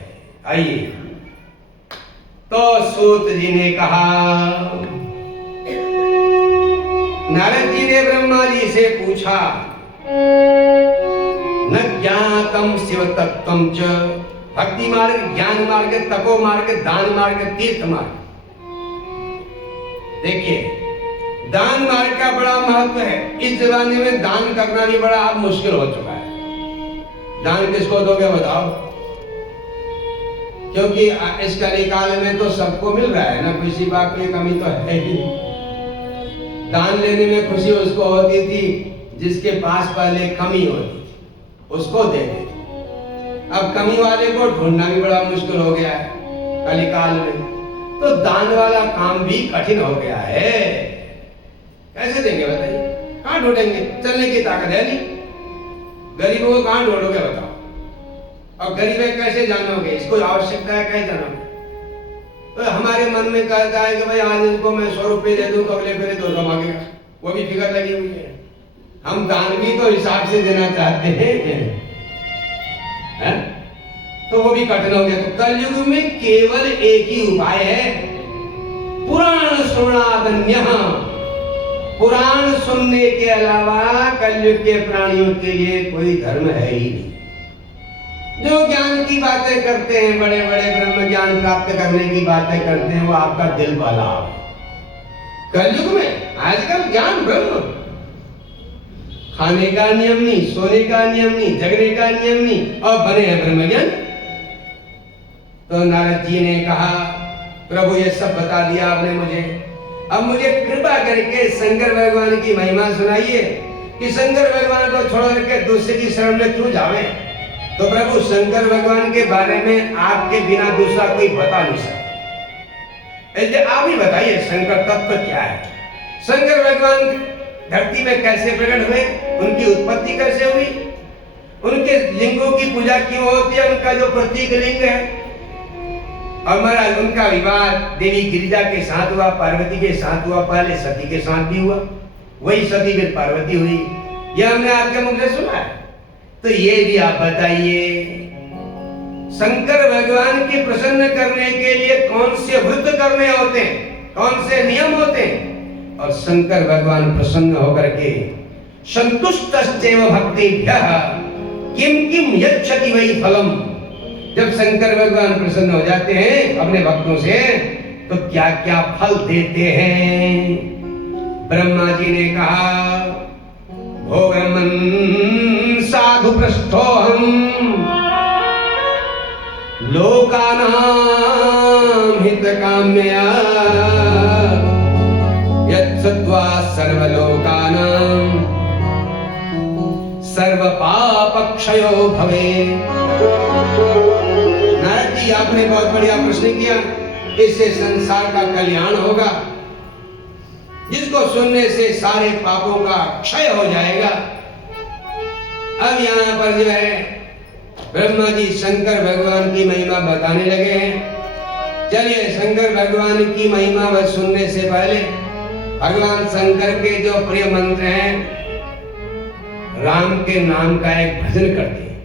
आइए, तो सूत जी ने कहा, नारद जी ने ब्रह्मा जी से पूछा ज्ञानम शिव तत्वम च, भक्ति मार्ग, ज्ञान मार्ग, तपो मार्ग, दान मार्ग, तीर्थ मार्ग। देखिए, दान मार्ग का बड़ा महत्व है। इस जमाने में दान करना भी बड़ा अब मुश्किल हो चुका है। दान किसको दोगे बताओ? क्योंकि इस कलिकाल में तो सबको मिल रहा है ना, किसी बात की कमी तो है ही नहीं। दान लेने में खुशी उसको होती थी जिसके पास पहले कमी होती थी, उसको दे देते। अब कमी वाले को ढूंढना भी बड़ा मुश्किल हो गया है कलिकाल में, तो दान वाला काम भी कठिन हो गया है। कैसे देंगे बताइए? कहाँ ढूंढेंगे? चलने की ताकत है नहीं, गरीबों को कहाँ ढूंढोगे बताओ? और गरीब है कैसे जानोगे? इसको आवश्यकता है कैसे जानोगे? तो हमारे मन में कहता है कि भाई आज इनको मैं 100 रुपये दे दूं तो अगले फिर 200 मांगेगा, वो भी फिक्र लगी हुई है। हम दान भी तो हिसाब से देना चाहते हैं, तो वो भी कठिन हो गया। तो कलयुग में केवल एक ही उपाय है, पुराण श्रवणादन्यः। पुराण सुनने के अलावा कलयुग के प्राणियों के लिए कोई धर्म है ही नहीं। जो ज्ञान की बातें करते हैं, बड़े बड़े ब्रह्म ज्ञान प्राप्त करने की बातें करते हैं, वो आपका दिल बहलाव है। कलयुग में आजकल ज्ञान ब्रह्म, खाने का नियम नहीं, सोने का नियम नहीं, जगने का नियम नहीं, और बने हैं ब्रह्म ज्ञान। तो नारद जी ने कहा, प्रभु ये सब बता दिया आपने मुझे, अब मुझे कृपा करके शंकर भगवान की महिमा सुनाइए कि शंकर भगवान को छोड़ करके दूसरे की शरण में क्यों जावे। तो प्रभु शंकर भगवान के बारे में आपके बिना दूसरा कोई बता नहीं सकता, इसलिए आप ही बताइए शंकर तत्व क्या है। शंकर भगवान धरती में कैसे प्रकट हुए, उनकी उत्पत्ति कैसे हुई, उनके लिंगों की पूजा क्यों होती है, उनका जो प्रतीक लिंग है, और महाराज उनका विवाह देवी गिरिजा के साथ हुआ, पार्वती के साथ हुआ, पहले सती के साथ भी हुआ, वही सती फिर पार्वती हुई, यह हमने आपके मुख से सुना है। तो ये भी आप बताइए, शंकर भगवान की प्रसन्न करने के लिए कौन से व्रत करने होते हैं, कौन से नियम होते हैं, और शंकर भगवान प्रसन्न होकर के संतुष्टश्चैव भक्तेभ्यः किम किम यच्छति वै फलम। जब शंकर भगवान प्रसन्न हो जाते हैं अपने भक्तों से, तो क्या क्या फल देते हैं। ब्रह्मा जी ने कहा, भो ब्रह्मन् साधु पृष्ठोऽहम् लोकानां हितकाम्यया यच्छ्रुत्वा सर्वलोकानां सर्वपापक्षयो भवेत्। नारद जी आपने बहुत बढ़िया प्रश्न किया, इससे संसार का कल्याण होगा, जिसको सुनने से सारे पापों का क्षय हो जाएगा। अब यहाँ पर जो है ब्रह्मा जी शंकर भगवान की महिमा बताने लगे हैं। चलिए, शंकर भगवान की महिमा बस सुनने से पहले भगवान शंकर के जो प्रिय मंत्र हैं, राम के नाम का एक भजन करते हैं।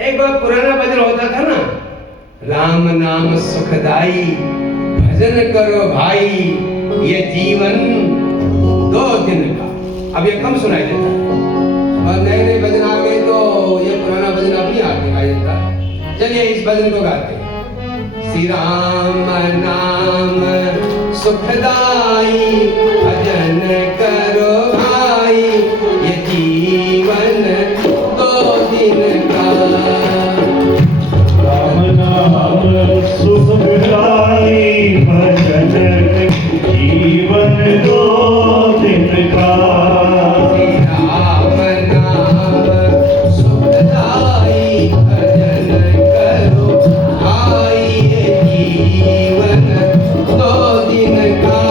एक बहुत पुराना भजन होता था ना, राम नाम सुखदाई भजन करो भाई ये जीवन 2 दिन का। अब ये कम सुनाई देता है, और नए नए भजन आ गए तो ये पुराना भजन अब नहीं आते दिखाई देता। चलिए इस भजन को गाते हैं। श्री राम नाम सुखदाई भजन करो भाई ये जीवन 2 दिन का। राम नाम सुखदाई भजन जीवन 2 दिन का। राम नाम सुखदाई भजन करो भाई ये जीवन 2 दिन का।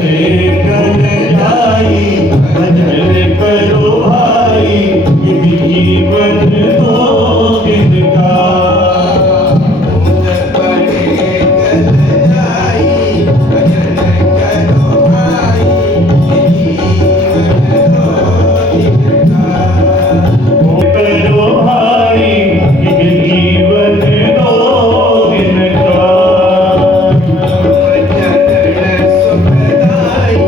कल जाई भजन करो भाई ये जीवन दो दिन का मुझ पड़े कल जाई भजन करो भाई ये जीवन दो दिन का करो भाई ये जीवन दो दिन का चरण सुखदाई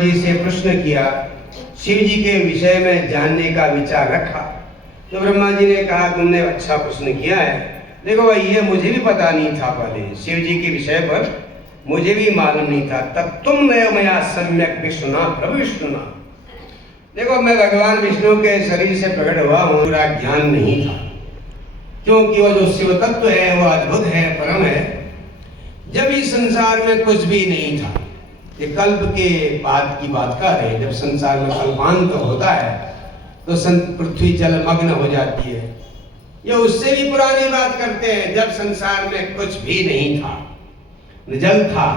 जी से प्रश्न किया, शिव जी के विषय में जानने का विचार रखा। तो ब्रह्मा जी ने कहा तुमने अच्छा प्रश्न किया है। देखो भाई, ये मुझे भी पता नहीं था, पहले शिव जी के विषय पर मुझे भी मालूम नहीं था। तब तुम नयो मया सम्यक विष्णुना प्रभु विष्णुना। देखो, मैं भगवान विष्णु के शरीर से प्रकट हुआ हूँ, पूरा ज्ञान नहीं था, क्योंकि वो जो शिव तत्व है वो अद्भुत है, परम है। जब इस संसार में कुछ भी नहीं था, ये कल्प के बाद की बात कर रहे हैं, जब संसार में कल्पांत होता है तो पृथ्वी जलमग्न हो जाती है। ये उससे भी पुरानी बात करते हैं, जब संसार में कुछ भी नहीं था, न जल था,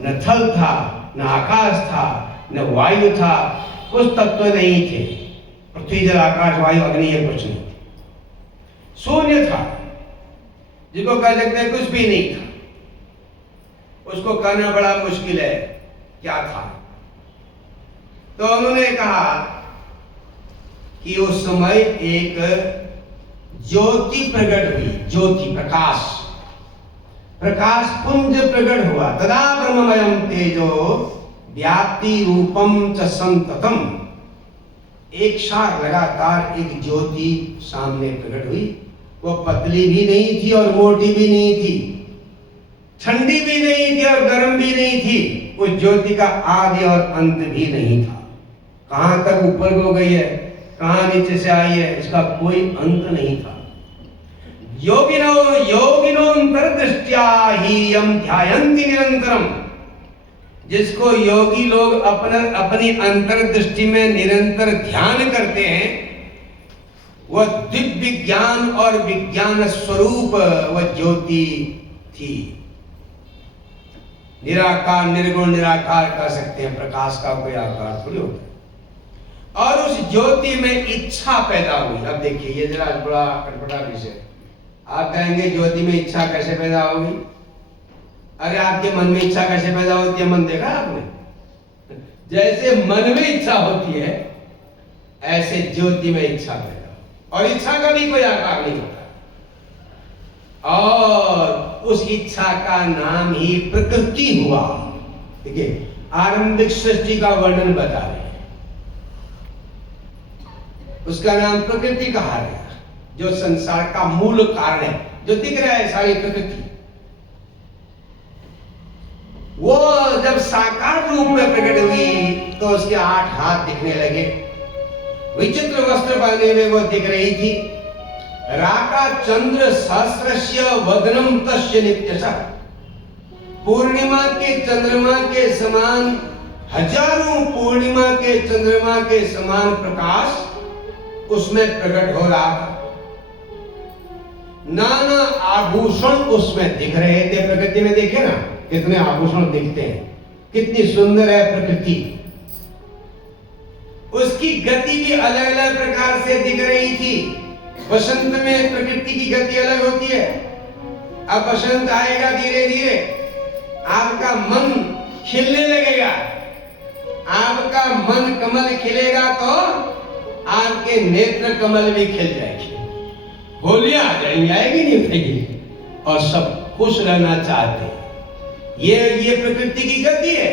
न थल था, न आकाश था, न वायु था, कुछ तत्व नहीं थे। पृथ्वी जल आकाश वायु अग्नि ये कुछ नहीं, शून्य था, जिसको कह सकते हैं कुछ भी नहीं था। उसको कहना बड़ा मुश्किल है क्या था। तो उन्होंने कहा कि उस समय एक ज्योति प्रकट हुई, ज्योति प्रकाश, प्रकाश पुंज प्रकट हुआ। तदा ब्रह्ममयम तेजो व्याप्ति रूपम च संततम। एक साथ लगातार एक ज्योति सामने प्रकट हुई। वो पतली भी नहीं थी और मोटी भी नहीं थी, ठंडी भी नहीं थी और गर्म भी नहीं थी। उस ज्योति का आदि और अंत भी नहीं था। कहां तक ऊपर को गई है, कहां नीचे से आई है, इसका कोई अंत नहीं था। योगिनो अंतर्दृष्टया ही यम ध्यायन्ति निरंतरम। जिसको योगी लोग अपनी अंतर्दृष्टि में निरंतर ध्यान करते हैं, वह दिव्य ज्ञान और विज्ञान स्वरूप वह ज्योति थी। निराकार, निर्गुण निराकार कह सकते हैं, प्रकाश का कोई आकार थोड़ी होता है। और उस ज्योति में इच्छा पैदा हुई। अब देखिए, ये जरा बड़ा कटपटा विषय। आप कहेंगे ज्योति में इच्छा कैसे पैदा होगी? अरे आपके मन में इच्छा कैसे पैदा होती है? मन देखा आपने? जैसे मन में इच्छा होती है, ऐसे ज्योति में इच्छा पैदा हो। और इच्छा का भी कोई आकार नहीं होता। और उस इच्छा का नाम ही प्रकृति हुआ। देखिए, आरंभिक सृष्टि का वर्णन बता रहे हैं, उसका नाम प्रकृति कहा गया, जो संसार का मूल कारण है। जो दिख रहा है सारी प्रकृति, वो जब साकार रूप में प्रकट हुई तो उसके 8 हाथ दिखने लगे। विचित्र वस्त्र पहने में वो दिख रही थी। राका चंद्र सहस्रस्य वदनम तस्य नित्यशः। पूर्णिमा के चंद्रमा के समान, हजारों पूर्णिमा के चंद्रमा के समान प्रकाश उसमें प्रकट हो रहा था। नाना आभूषण उसमें दिख रहे थे। प्रकृति में देखे ना कितने आभूषण दिखते हैं, कितनी सुंदर है प्रकृति। उसकी गति भी अलग अलग प्रकार से दिख रही थी। बसंत में प्रकृति की गति अलग होती है। अब बसंत आएगा, धीरे धीरे आपका मन खिलने लगेगा। आपका मन कमल खिलेगा तो आपके नेत्र कमल भी खिल जाएगी। होलियां आ जाएंगी, आएगी नहीं उठेगी, और सब खुश रहना चाहते हैं। ये प्रकृति की गति है।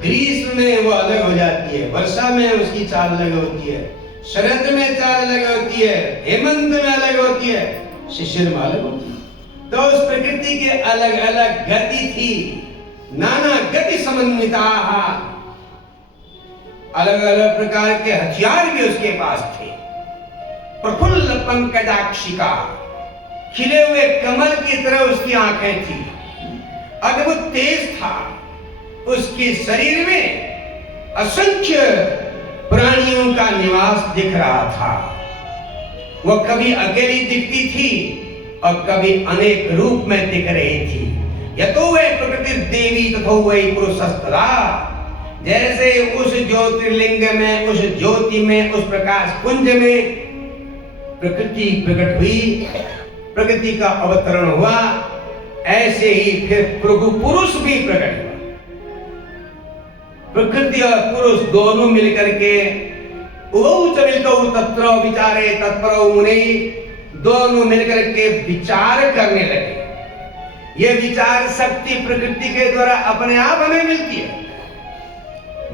ग्रीष्म में वो अलग हो जाती है, वर्षा में उसकी चाल अलग होती है, शरद में चाल अलग होती है, हेमंत में अलग होती है, शिशिर में अलग होती है। तो उस प्रकृति के अलग अलग गति थी। नाना गति समन्विता, अलग अलग प्रकार के हथियार भी उसके पास थे। प्रफुल्ल पंकजाक्षिका, खिले हुए कमल की तरह उसकी आंखें थी। अद्भुत तेज था उसके शरीर में। असंख्य प्राणियों का निवास दिख रहा था। वह कभी अकेली दिखती थी और कभी अनेक रूप में दिख रही थी। यतो वे प्रकृति देवी तथो वै पुरुषस्तदा। जैसे उस ज्योतिर्लिंग में, उस ज्योति में, उस प्रकाश पुंज में प्रकृति प्रकट हुई, प्रकृति का अवतरण हुआ, ऐसे ही फिर प्रभु पुरुष भी प्रकट हुआ। प्रकृति और पुरुष दोनों मिलकर के तत्र विचारे तत्पर मुनि, दोनों मिलकर के विचार करने लगे। ये विचार शक्ति प्रकृति के द्वारा अपने आप हमें मिलती है।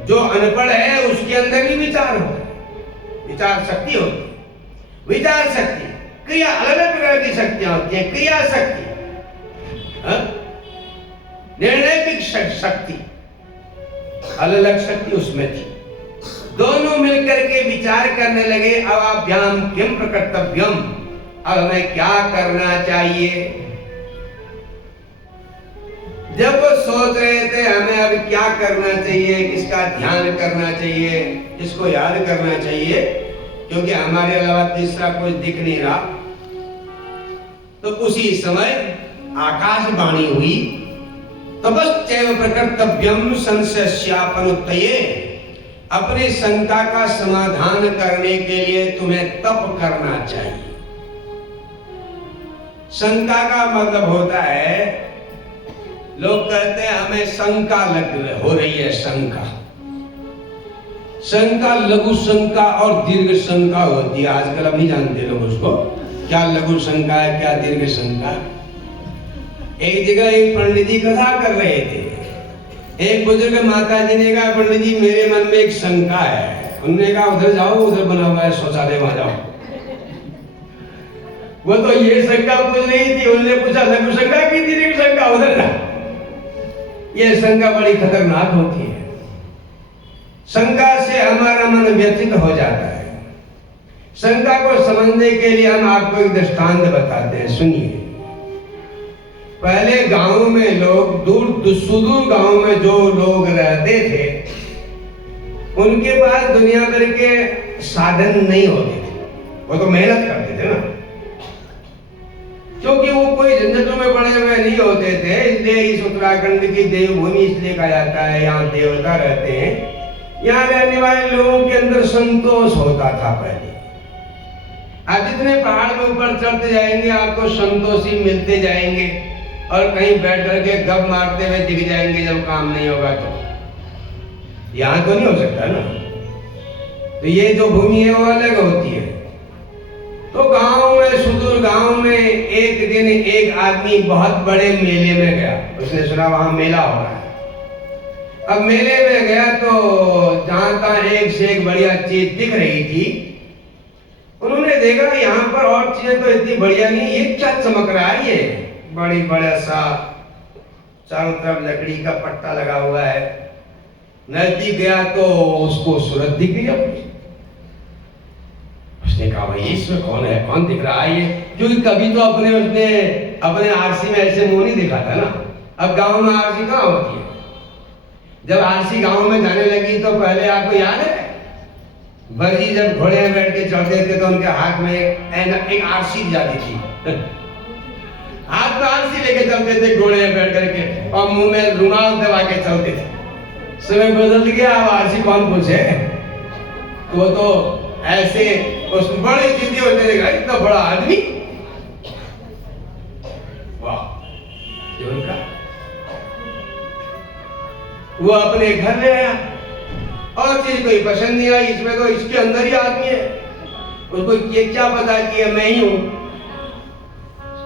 जो अनपढ़ है उसके अंदर भी विचार होता है, विचार शक्ति होती है। विचार शक्ति, क्रिया, अलग अलग प्रकार की शक्तियां होती हैं। क्रिया शक्ति, निर्णय की शक्ति, अलग अलग शक्ति उसमें थी। दोनों मिलकर के विचार करने लगे, अवाभ्याम किम प्रकर्तव्यम, अब हमें क्या करना चाहिए। जब वो सोच रहे थे हमें अब क्या करना चाहिए, किसका ध्यान करना चाहिए, किसको याद करना चाहिए, क्योंकि हमारे अलावा तीसरा कोई दिख नहीं रहा, तो उसी समय आकाशवाणी हुई, तपश्चैव प्रकर्तव्यम संशयस्यापनुत्तये, अपनी शंका का समाधान करने के लिए तुम्हें तप करना चाहिए। शंका का मतलब होता है, लोग कहते हैं हमें शंका हो रही है। शंका लघु शंका और दीर्घ शंका होती है। आजकल अब नहीं जानते लोग उसको, क्या लघु शंका है, क्या दीर्घ शंका। एक जगह एक पंडित जी कथा कर रहे थे, एक बुजुर्ग माता जी ने कहा, पंडित जी मेरे मन में एक शंका है। उन्होंने कहा उधर जाओ, उधर बना हुआ है शौचालय, वहां जाओ। वो तो ये शंका पूछ रही थी, उन्होंने पूछा लघु शंका की दीर्घ शंका, उधर जा। ये शंका बड़ी खतरनाक होती है। शंका से हमारा मन व्यथित हो जाता है। शंका को समझने के लिए हम आपको एक दृष्टांत बताते हैं, सुनिए। पहले गांव में लोग, दूर सुदूर गांव में जो लोग रहते थे, उनके पास दुनिया भर के साधन नहीं होते थे। वो तो मेहनत करते थे ना, क्योंकि वो कोई झंझटों में पड़े हुए नहीं होते थे। इसलिए इस उत्तराखंड की देवभूमि इसलिए कहा जाता है, यहाँ देवता रहते हैं। यहाँ रहने वाले लोगों के अंदर संतोष होता था पहले। आप जितने पहाड़ में ऊपर चढ़ते जाएंगे आपको संतोषी मिलते जाएंगे, और कहीं बैठ करके गप मारते हुए दिख जाएंगे जब काम नहीं होगा तो। यहाँ तो नहीं हो सकता ना। तो ये जो भूमि है वो अलग होती है। तो गांव में, सुदूर गांव में एक दिन एक आदमी बहुत बड़े मेले में गया। उसने सुना वहां मेला हो रहा है। अब मेले में गया तो जहां तहां एक से एक बढ़िया चीज दिख रही थी। उन्होंने देखा यहाँ पर और चीजें तो इतनी बढ़िया नहीं, ये क्या चमक रहा है, ये बड़ी बड़ा सा चारों तरफ लकड़ी का पट्टा लगा हुआ है। नजदीक गया तो उसको सूरत दिख गई। उसने कहा भाई इसमें कौन है, कौन दिख रहा है ये, क्योंकि कभी तो उसने अपने आरसी में ऐसे मुंह नहीं दिखा था ना। अब गांव में आरसी कहाँ होती है। जब आरसी गांव में जाने लगी तो पहले आपको याद है, बरजी जब घोड़े में बैठ के चलते थे तो उनके हाथ में एक आरसी जाती थी। हाथ में आरसी लेके चलते थे घोड़े में बैठ करके, और मुंह में रुमाल दबा के चलते थे। समय बदल गया, अब आरसी कौन पूछे। वो तो ऐसे उस बड़े जिद्दी होते देखा, इतना बड़ा आदमी, वाह। वो अपने घर ले आया और चीज कोई पसंद नहीं आई, इसमें तो इसके अंदर ही आदमी है। उसको ये क्या पता कि मैं ही हूं,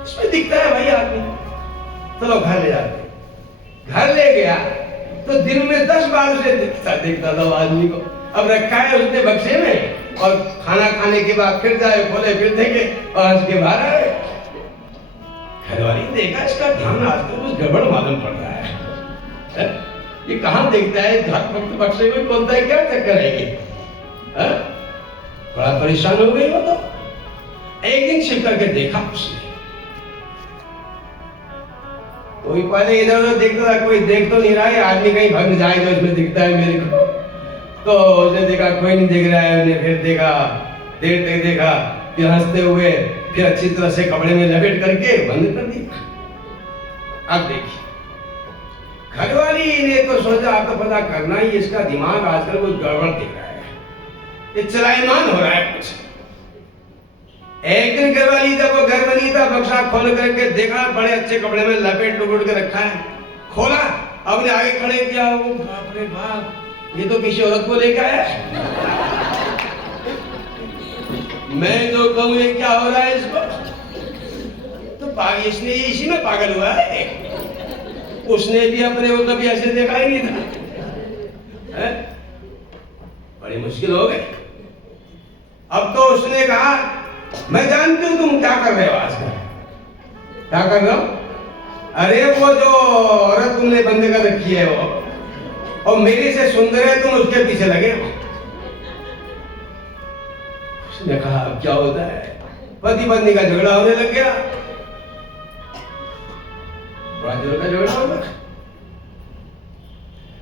इसमें दिखता है भाई आदमी। चलो घर ले जाते। घर ले गया तो दिन में 10 बार से देखता था आदमी को। अब रखा है उसने बक्से में, और खाना खाने के बाद फिर जाए, खोले फिर देखे, और हंस के बाहर आए। घरवाली ने देखा इसका ध्यान आज तो कुछ गड़बड़ मालूम पड़ रहा है। ये कहाँ देखता है, घर बक्से में खोलता है, क्या चक्कर है ये। बड़ा परेशान हो गई वो तो। एक दिन छिप करके देखा उसने, कोई पहले इधर उधर देखता था, कोई देख तो नहीं रहा है, आदमी कहीं भग जाए तो इसमें दिखता है मेरे को। तो उसने देखा कोई नहीं दिख रहा है, उसने फिर देखा, देर तक देखा, फिर हंसते हुए फिर अच्छी तरह से कपड़े में लपेट करके बंद कर दिया। अब देखिए, घरवाली ने तो सोचा आप तो पता करना ही, इसका दिमाग आजकल कुछ गड़बड़ दिख रहा है, ये चलायमान हो रहा है कुछ। एक दिन घरवाली जब वो घर बनी था, बक्सा खोल करके देखा, बड़े अच्छे कपड़े में लपेट लुपेट के रखा है। खोला, अपने आगे खड़े किया, वो बाप रे बाप, ये तो किसी औरत को लेकर आया। मैं जो कहूँ ये क्या हो रहा है इसको, तो इसने इसी में पागल हुआ है। उसने भी अपने को कभी ऐसे देखा ही नहीं था। बड़ी मुश्किल हो गई। अब तो उसने कहा मैं जानती हूं तुम क्या कर रहे हो आजकल। क्या कर रहे हो? अरे वो जो औरत तुमने बंद कर रखी है वो, और मेरे से सुंदर है, तुम उसके पीछे लगे हो। उसने कहा अब क्या होता है? पति पत्नी का झगड़ा होने लग गया। बड़ा जोर का झगड़ा होगा।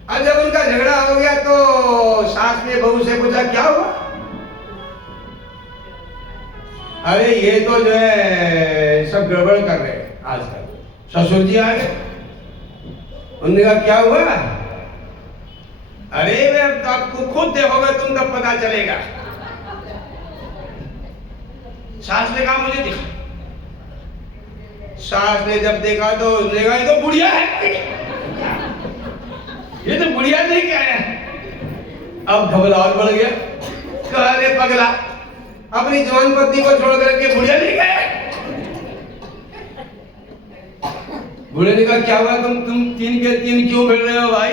अब जब उनका झगड़ा हो गया तो सास ने बहू से पूछा क्या हुआ? अरे ये तो जो है सब गड़बड़ कर रहे हैं आजकल। ससुर जी आ गए। उन्होंने कहा क्या हुआ? अरे वे अब आपको खुद देखोगे तुम तब पता चलेगा। सास ने कहा मुझे दिखा। सास ने जब देखा तो उसने कहा ये तो बुढ़िया है, ये तो बुढ़िया नहीं क्या है। अब घबराहट बढ़ गया। कहा अरे पगला, अपनी जवान पत्नी को छोड़ करके बुढ़िया नहीं गए। बूढ़े ने कहा क्या हुआ, तुम तीन के तीन क्यों भिड़ रहे हो भाई?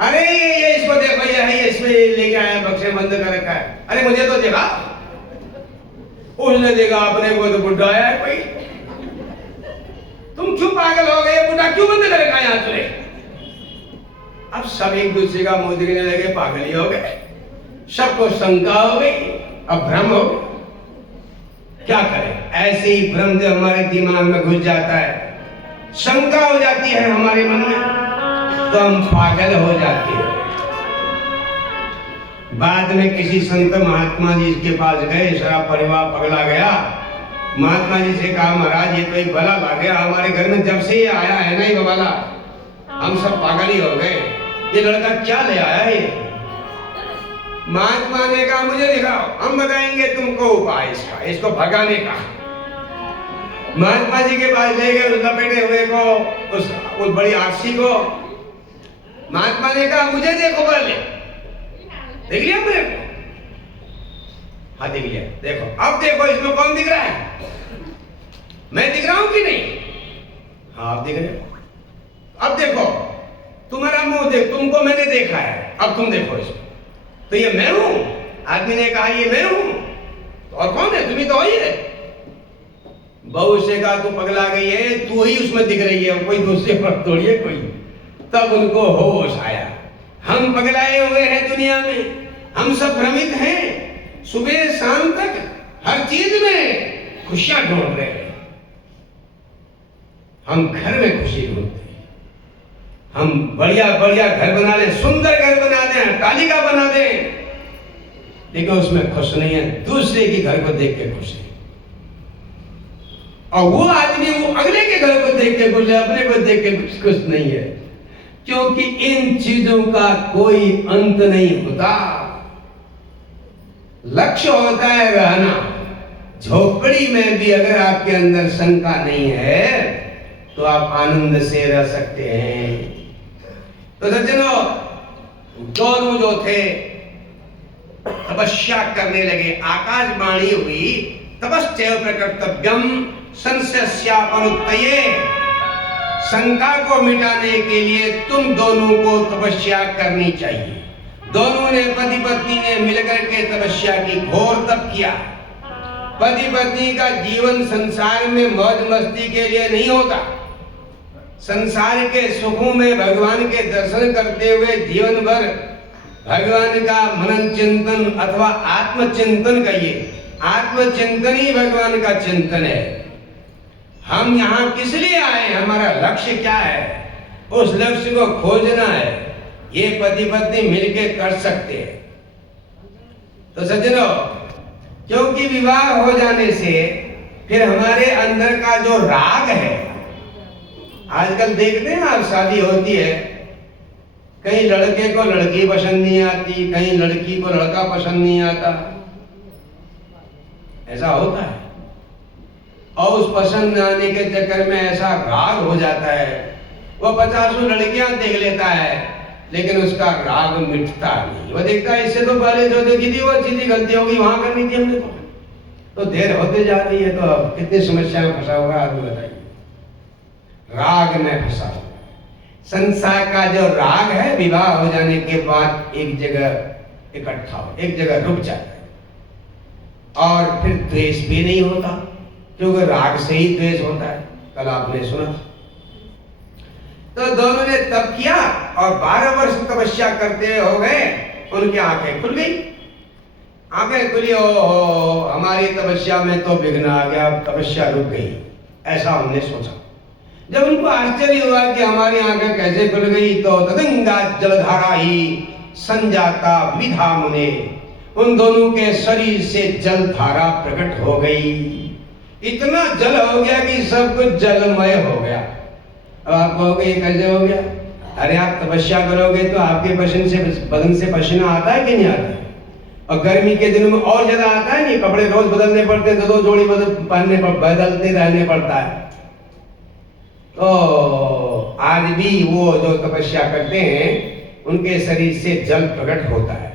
अरे ये इसको देखो, ये है, इसमें लेके आया, बक्से बंद कर रखा है। अरे मुझे तो देखा। उसने देखा अपने को तो बुढ़ा आया है कोई। तुम क्यों पागल हो गए? बुढ़ा क्यों बंद कर रखा है यहाँ तुमने? अब सब एक दूसरे का मुंह दिखने लगे, पागल ही हो गए। सबको शंका हो गई, अब भ्रम हो गया। क्या करें? ऐसे ही भ्रम जो हमारे दिमाग में घुस जाता है, शंका हो जाती है हमारे मन में, तो हम पागल हो जाते हैं। बाद में किसी संत महात्मा जी के पास गए, सारा परिवार पगला गया। महात्मा जी से कहा महाराज ये तो एक बला ला गया हमारे घर में, जब से ये आया है ना ये बला, हम सब पागल ही हो गए। ये लड़का क्या ले आया है? महात्मा ने कहा मुझे दिखाओ, हम बताएंगे तुमको उपाय इसका, इसको भगाने का। महात्मा जी के पास ले गए उस लपेटे हुए को, उस बड़ी आरसी को। महात्मा ने कहा मुझे देखो पहले। देख लिया मेरे को? हाँ देख लिया। देखो अब देखो इसमें कौन दिख रहा है? मैं दिख रहा हूं कि नहीं? हाँ आप दिख रहे हो। अब देखो तुम्हारा मुंह देख, तुमको मैंने देखा है, अब तुम देखो इसको। तो ये मैं हूं? आदमी ने कहा ये मैं हूं। तो और कौन है? तुम्ही तो हो ही है। बहू से कहा तू पगला गई है, तू ही उसमें दिख रही है, कोई दूसरे पर थोड़ी है कोई। तब उनको होश आया, हम पगलाए हुए हैं दुनिया में, हम सब भ्रमित हैं। सुबह शाम तक हर चीज में खुशियां ढूंढ रहे हैं। हम घर में खुशी ढूंढते हैं, हम बढ़िया बढ़िया घर बना लें, सुंदर घर बना दें, अट्टालिका बना दें, लेकिन उसमें खुश नहीं है, दूसरे के घर को देख के खुश है। और वो आदमी वो अगले के घर को देख के खुश है, अपने को देख के खुश नहीं है, क्योंकि इन चीजों का कोई अंत नहीं होता। लक्ष्य होता है रहना। झोपड़ी में भी अगर आपके अंदर शंका नहीं है तो आप आनंद से रह सकते हैं। तो सज्जनों, दोनों जो थे तपस्या करने लगे। आकाशवाणी हुई तपस्या प्रकर्तव्यम संशयापनुत्तये। शंका को मिटाने के लिए तुम दोनों को तपस्या करनी चाहिए। दोनों ने पति पत्नी ने मिलकर के तपस्या की, घोर तप किया। पति पत्नी का जीवन संसार में मौज मस्ती के लिए नहीं होता। संसार के सुखों में भगवान के दर्शन करते हुए जीवन भर भगवान का मनन चिंतन अथवा आत्मचिंतन कहिए, आत्मचिंतन ही भगवान का चिंतन है। हम यहाँ किस लिए आए, हमारा लक्ष्य क्या है, उस लक्ष्य को खोजना है। ये पति पत्नी मिलके कर सकते हैं। तो सज्जनों, क्योंकि विवाह हो जाने से फिर हमारे अंदर का जो राग है, आजकल देखते हैं आप, शादी होती है, कहीं लड़के को लड़की पसंद नहीं आती, कहीं लड़की को लड़का पसंद नहीं आता। ऐसा होता है। और उस पसंद न आने के चक्कर में ऐसा राग हो जाता है, वो 50 लड़कियां देख लेता है, लेकिन उसका राग मिटता नहीं। वो देखता है इससे तो पहले जो देखी थी वो अच्छी थी, गलती होगी वहां करनी थी हमने तो देर होते जा रही है। तो अब कितनी समस्या में फंसा होगा आदमी, बताइए। राग में फंसा हुआ संसार का जो राग है, विवाह हो जाने के बाद एक जगह इकट्ठा हो, एक जगह रुक जाता है, और फिर द्वेष भी नहीं होता, क्योंकि राग से ही द्वेष होता है, कल आपने सुना। तो दोनों ने तप किया और 12 वर्ष तपस्या करते हो गए, उनकी आंखें खुल गई। आंखें खुली, ओ हमारी तपस्या में तो विघ्न आ गया, तपस्या रुक गई, ऐसा उन्होंने सोचा। जब उनको आश्चर्य हुआ कि हमारी आंखें कैसे खुल गई, तो तदंगा जलधारा ही संजाता विधा मुने, उन दोनों के शरीर से जल धारा प्रकट हो गई। इतना जल हो गया कि सब कुछ जलमय हो गया। अब आप कहोगे ये कैसे हो गया? अरे आप तपस्या करोगे तो आपके बदन से पसीना आता है कि नहीं आता है? और गर्मी के दिनों में और ज्यादा आता है नहीं, कपड़े रोज बदलने पड़ते, दो जोड़ी बदलते रहने पड़ता है। तो आज भी वो जो तपस्या करते हैं उनके शरीर से जल प्रकट होता है।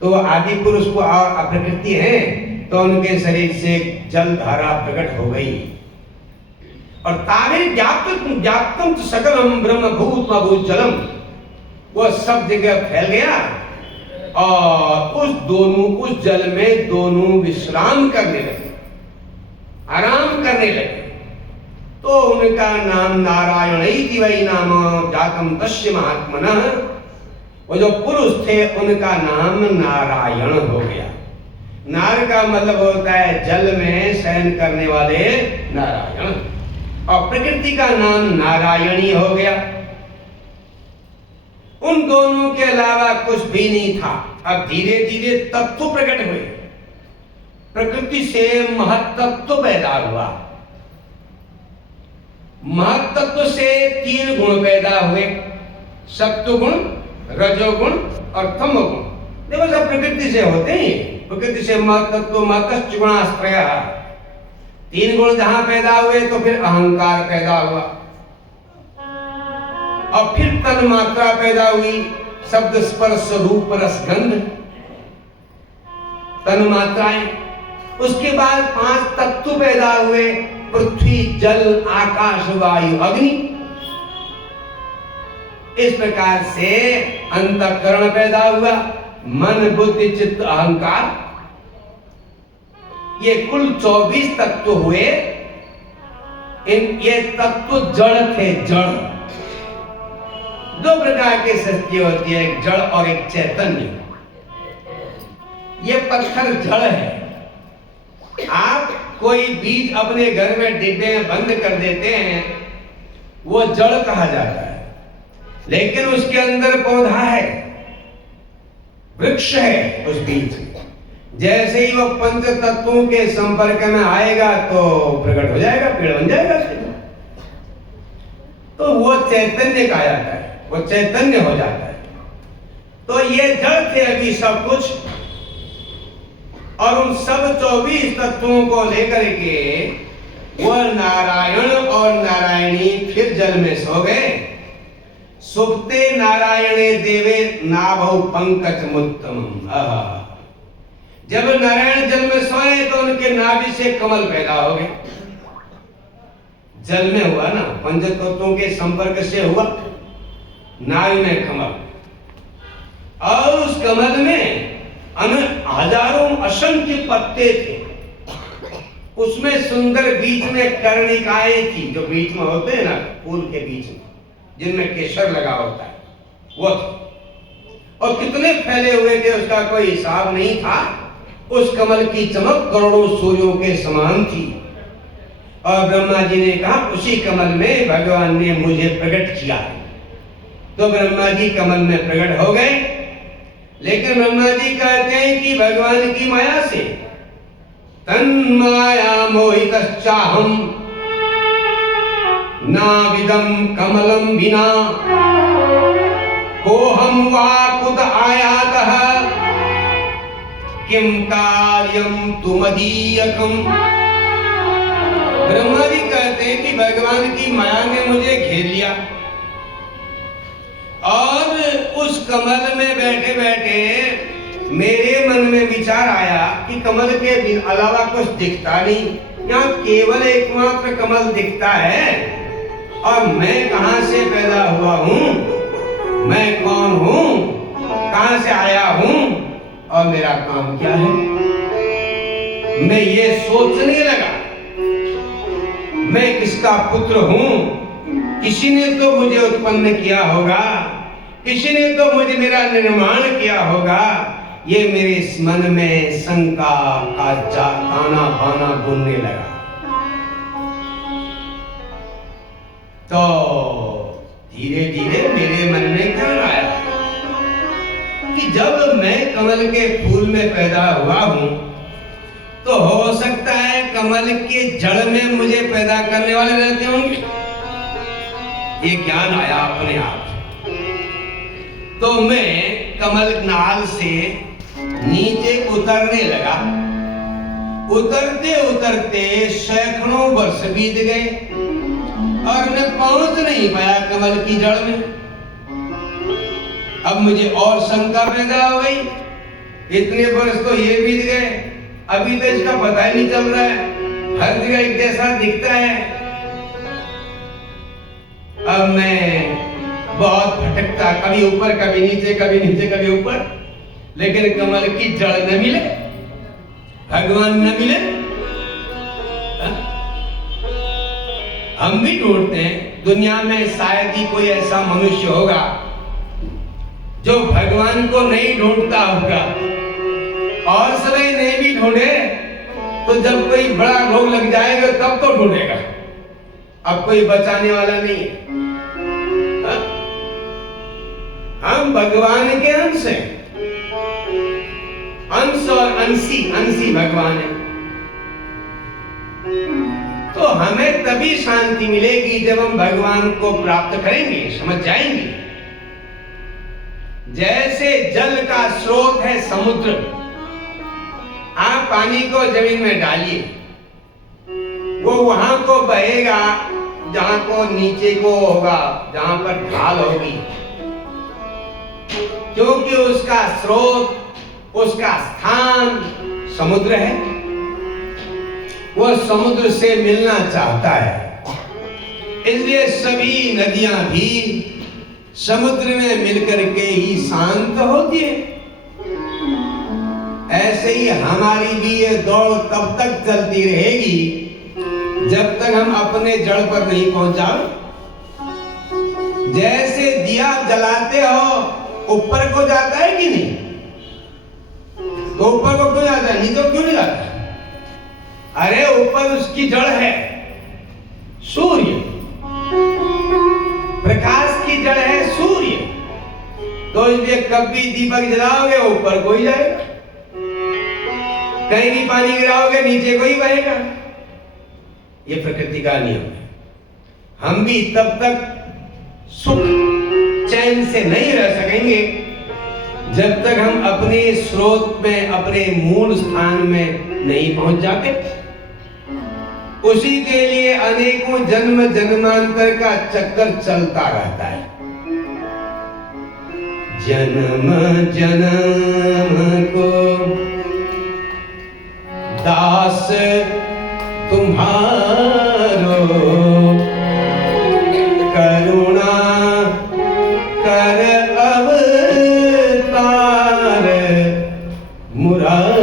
तो आदि पुरुष को और प्रकृति है, तो उनके शरीर से जल धारा प्रकट हो गई। और तारे व्याप्तम सकलम ब्रह्म भूत जलम, वो सब जगह फैल गया, और उस जल में दोनों विश्राम करने लगे, आराम करने लगे। तो उनका नाम नारायण ही वही नाम जातम तस्य महात्मनः, वो जो पुरुष थे उनका नाम नारायण हो गया। नार का मतलब होता है जल में शयन करने वाले नारायण, और प्रकृति का नाम नारायणी हो गया। उन दोनों के अलावा कुछ भी नहीं था। अब धीरे धीरे तत्व प्रकट हुए, प्रकृति से महत्तत्व पैदा हुआ, महत्तत्व से 3 गुण पैदा हुए, सत्वगुण, रजोगुण और तमोगुण। देखो सब प्रकृति से होते हैं, प्रकृति से महत्तत्व महत्तश्च गुणाश्रयः, 3 गुण जहां पैदा हुए तो फिर अहंकार पैदा हुआ, और फिर तन मात्रा पैदा हुई, शब्द स्पर्श रूप रस गंध, तन मात्राएं। उसके बाद 5 तत्व पैदा हुए, पृथ्वी जल आकाश वायु अग्नि। इस प्रकार से अंतःकरण पैदा हुआ, मन बुद्धि चित्त अहंकार, ये कुल 24 तत्व हुए। ये तत्व जड़ थे, जड़। 2 प्रकार की सृष्टि होती है, एक जड़ और एक चैतन्य। ये पत्थर जड़ है। आप कोई बीज अपने घर में डिब्बे में बंद कर देते हैं, वो जड़ कहा जाता है, लेकिन उसके अंदर पौधा है, वृक्ष है उस बीज में। जैसे ही वो 5 तत्वों के संपर्क में आएगा तो प्रकट हो जाएगा, पेड़ बन जाएगा। तो वो चैतन्य कहा जाता है, वो चैतन्य हो जाता है। तो ये जड़ थे अभी सब कुछ, और उन सब 24 तत्वों को लेकर के वह नारायण और नारायणी फिर जल में सो गए। सुप्ते नारायणे देवे नाभौ पंकज मुत्तम। जब नारायण जल में सोए तो उनके नाभि से कमल पैदा हो गए। जल में हुआ ना, 5 तत्वों के संपर्क से हुआ, नाभि में कमल, और उस कमल में हजारों असंख्य पत्ते थे। उसमें सुंदर बीच में कर्णिकाएं थी, जो बीच में होते हैं ना फूल के बीच में, जिनमें केसर लगा होता है, वो थे। और कितने फैले हुए थे उसका कोई हिसाब नहीं था। उस कमल की चमक करोड़ों सूर्यों के समान थी। और ब्रह्मा जी ने कहा उसी कमल में भगवान ने मुझे प्रकट किया। तो ब्रह्मा जी कमल में प्रकट हो गए। लेकिन ब्रह्मा जी कहते हैं कि भगवान की माया से, तन्माया मोहितश्चाहम नाविदं कमलं विना कोहम वाकुत आयातः किम कार्यम तुमदीयकम। ब्रह्मा जी कहते हैं कि भगवान की माया ने मुझे घेर लिया, और उस कमल में बैठे बैठे मेरे मन में विचार आया कि कमल के अलावा कुछ दिखता नहीं, यहाँ केवल एकमात्र कमल दिखता है, और मैं कहां से पैदा हुआ हूं, मैं कौन हूं, कहां से आया हूं, और मेरा काम क्या है। मैं ये सोचने लगा मैं किसका पुत्र हूं। किसी ने तो मुझे उत्पन्न किया होगा, किसी ने तो मुझे मेरा निर्माण किया होगा। ये मेरे इस मन में शंका का ताना बाना बुनने लगा। तो धीरे धीरे मेरे मन में ख्याल आया कि जब मैं कमल के फूल में पैदा हुआ हूं तो हो सकता है कमल के जड़ में मुझे पैदा करने वाले रहते होंगे। ये ज्ञान आया अपने आप। तो मैं कमल नाल से नीचे उतरने लगा। उतरते उतरते सैकड़ों वर्ष बीत गए और मैं पहुंच नहीं पाया कमल की जड़ में। अब मुझे और शंका पैदा हो गई, इतने वर्ष तो ये बीत गए, अभी तो इसका पता ही नहीं चल रहा है, हर जगह एक जैसा दिखता है। अब मैं बहुत भटकता, कभी ऊपर कभी नीचे, कभी नीचे कभी ऊपर, लेकिन कमल की जड़ न मिले, भगवान न मिले। हम भी ढूंढते हैं, दुनिया में शायद ही कोई ऐसा मनुष्य होगा जो भगवान को नहीं ढूंढता होगा। और सभी नहीं भी ढूंढे तो जब कोई बड़ा रोग लग जाएगा तब तो ढूंढेगा, अब कोई बचाने वाला नहीं है। हम भगवान के अंश हैं, अंश और अंशी भगवान है। तो हमें तभी शांति मिलेगी जब हम भगवान को प्राप्त करेंगे, समझ जाएंगे। जैसे जल का स्रोत है समुद्र, आप पानी को जमीन में डालिए, वो वहां को बहेगा जहां को नीचे को होगा, जहां पर ढाल होगी, क्योंकि उसका स्रोत, उसका स्थान समुद्र है। वो समुद्र से मिलना चाहता है, इसलिए सभी नदियां भी समुद्र में मिलकर के ही शांत होती है। ऐसे ही हमारी भी ये दौड़ तब तक चलती रहेगी जब तक हम अपने जड़ पर नहीं पहुंचा। जैसे दिया जलाते हो ऊपर को जाता है कि नहीं, तो ऊपर को क्यों जाता है, नहीं तो क्यों नहीं जाता? अरे ऊपर उसकी जड़ है, सूर्य, प्रकाश की जड़ है सूर्य। तो इसलिए कभी दीपक जलाओगे ऊपर को ही जाएगा, कहीं भी पानी गिराओगे नीचे को ही बहेगा। ये प्रकृति का नियम है। हम भी तब तक सुख चैन से नहीं रह सकेंगे जब तक हम अपने स्रोत में, अपने मूल स्थान में नहीं पहुंच जाते। उसी के लिए अनेकों जन्म जन्मांतर का चक्कर चलता रहता है। जन्म जन्म को दास तुम्हारो, करुणा कर अवतार मुरारी।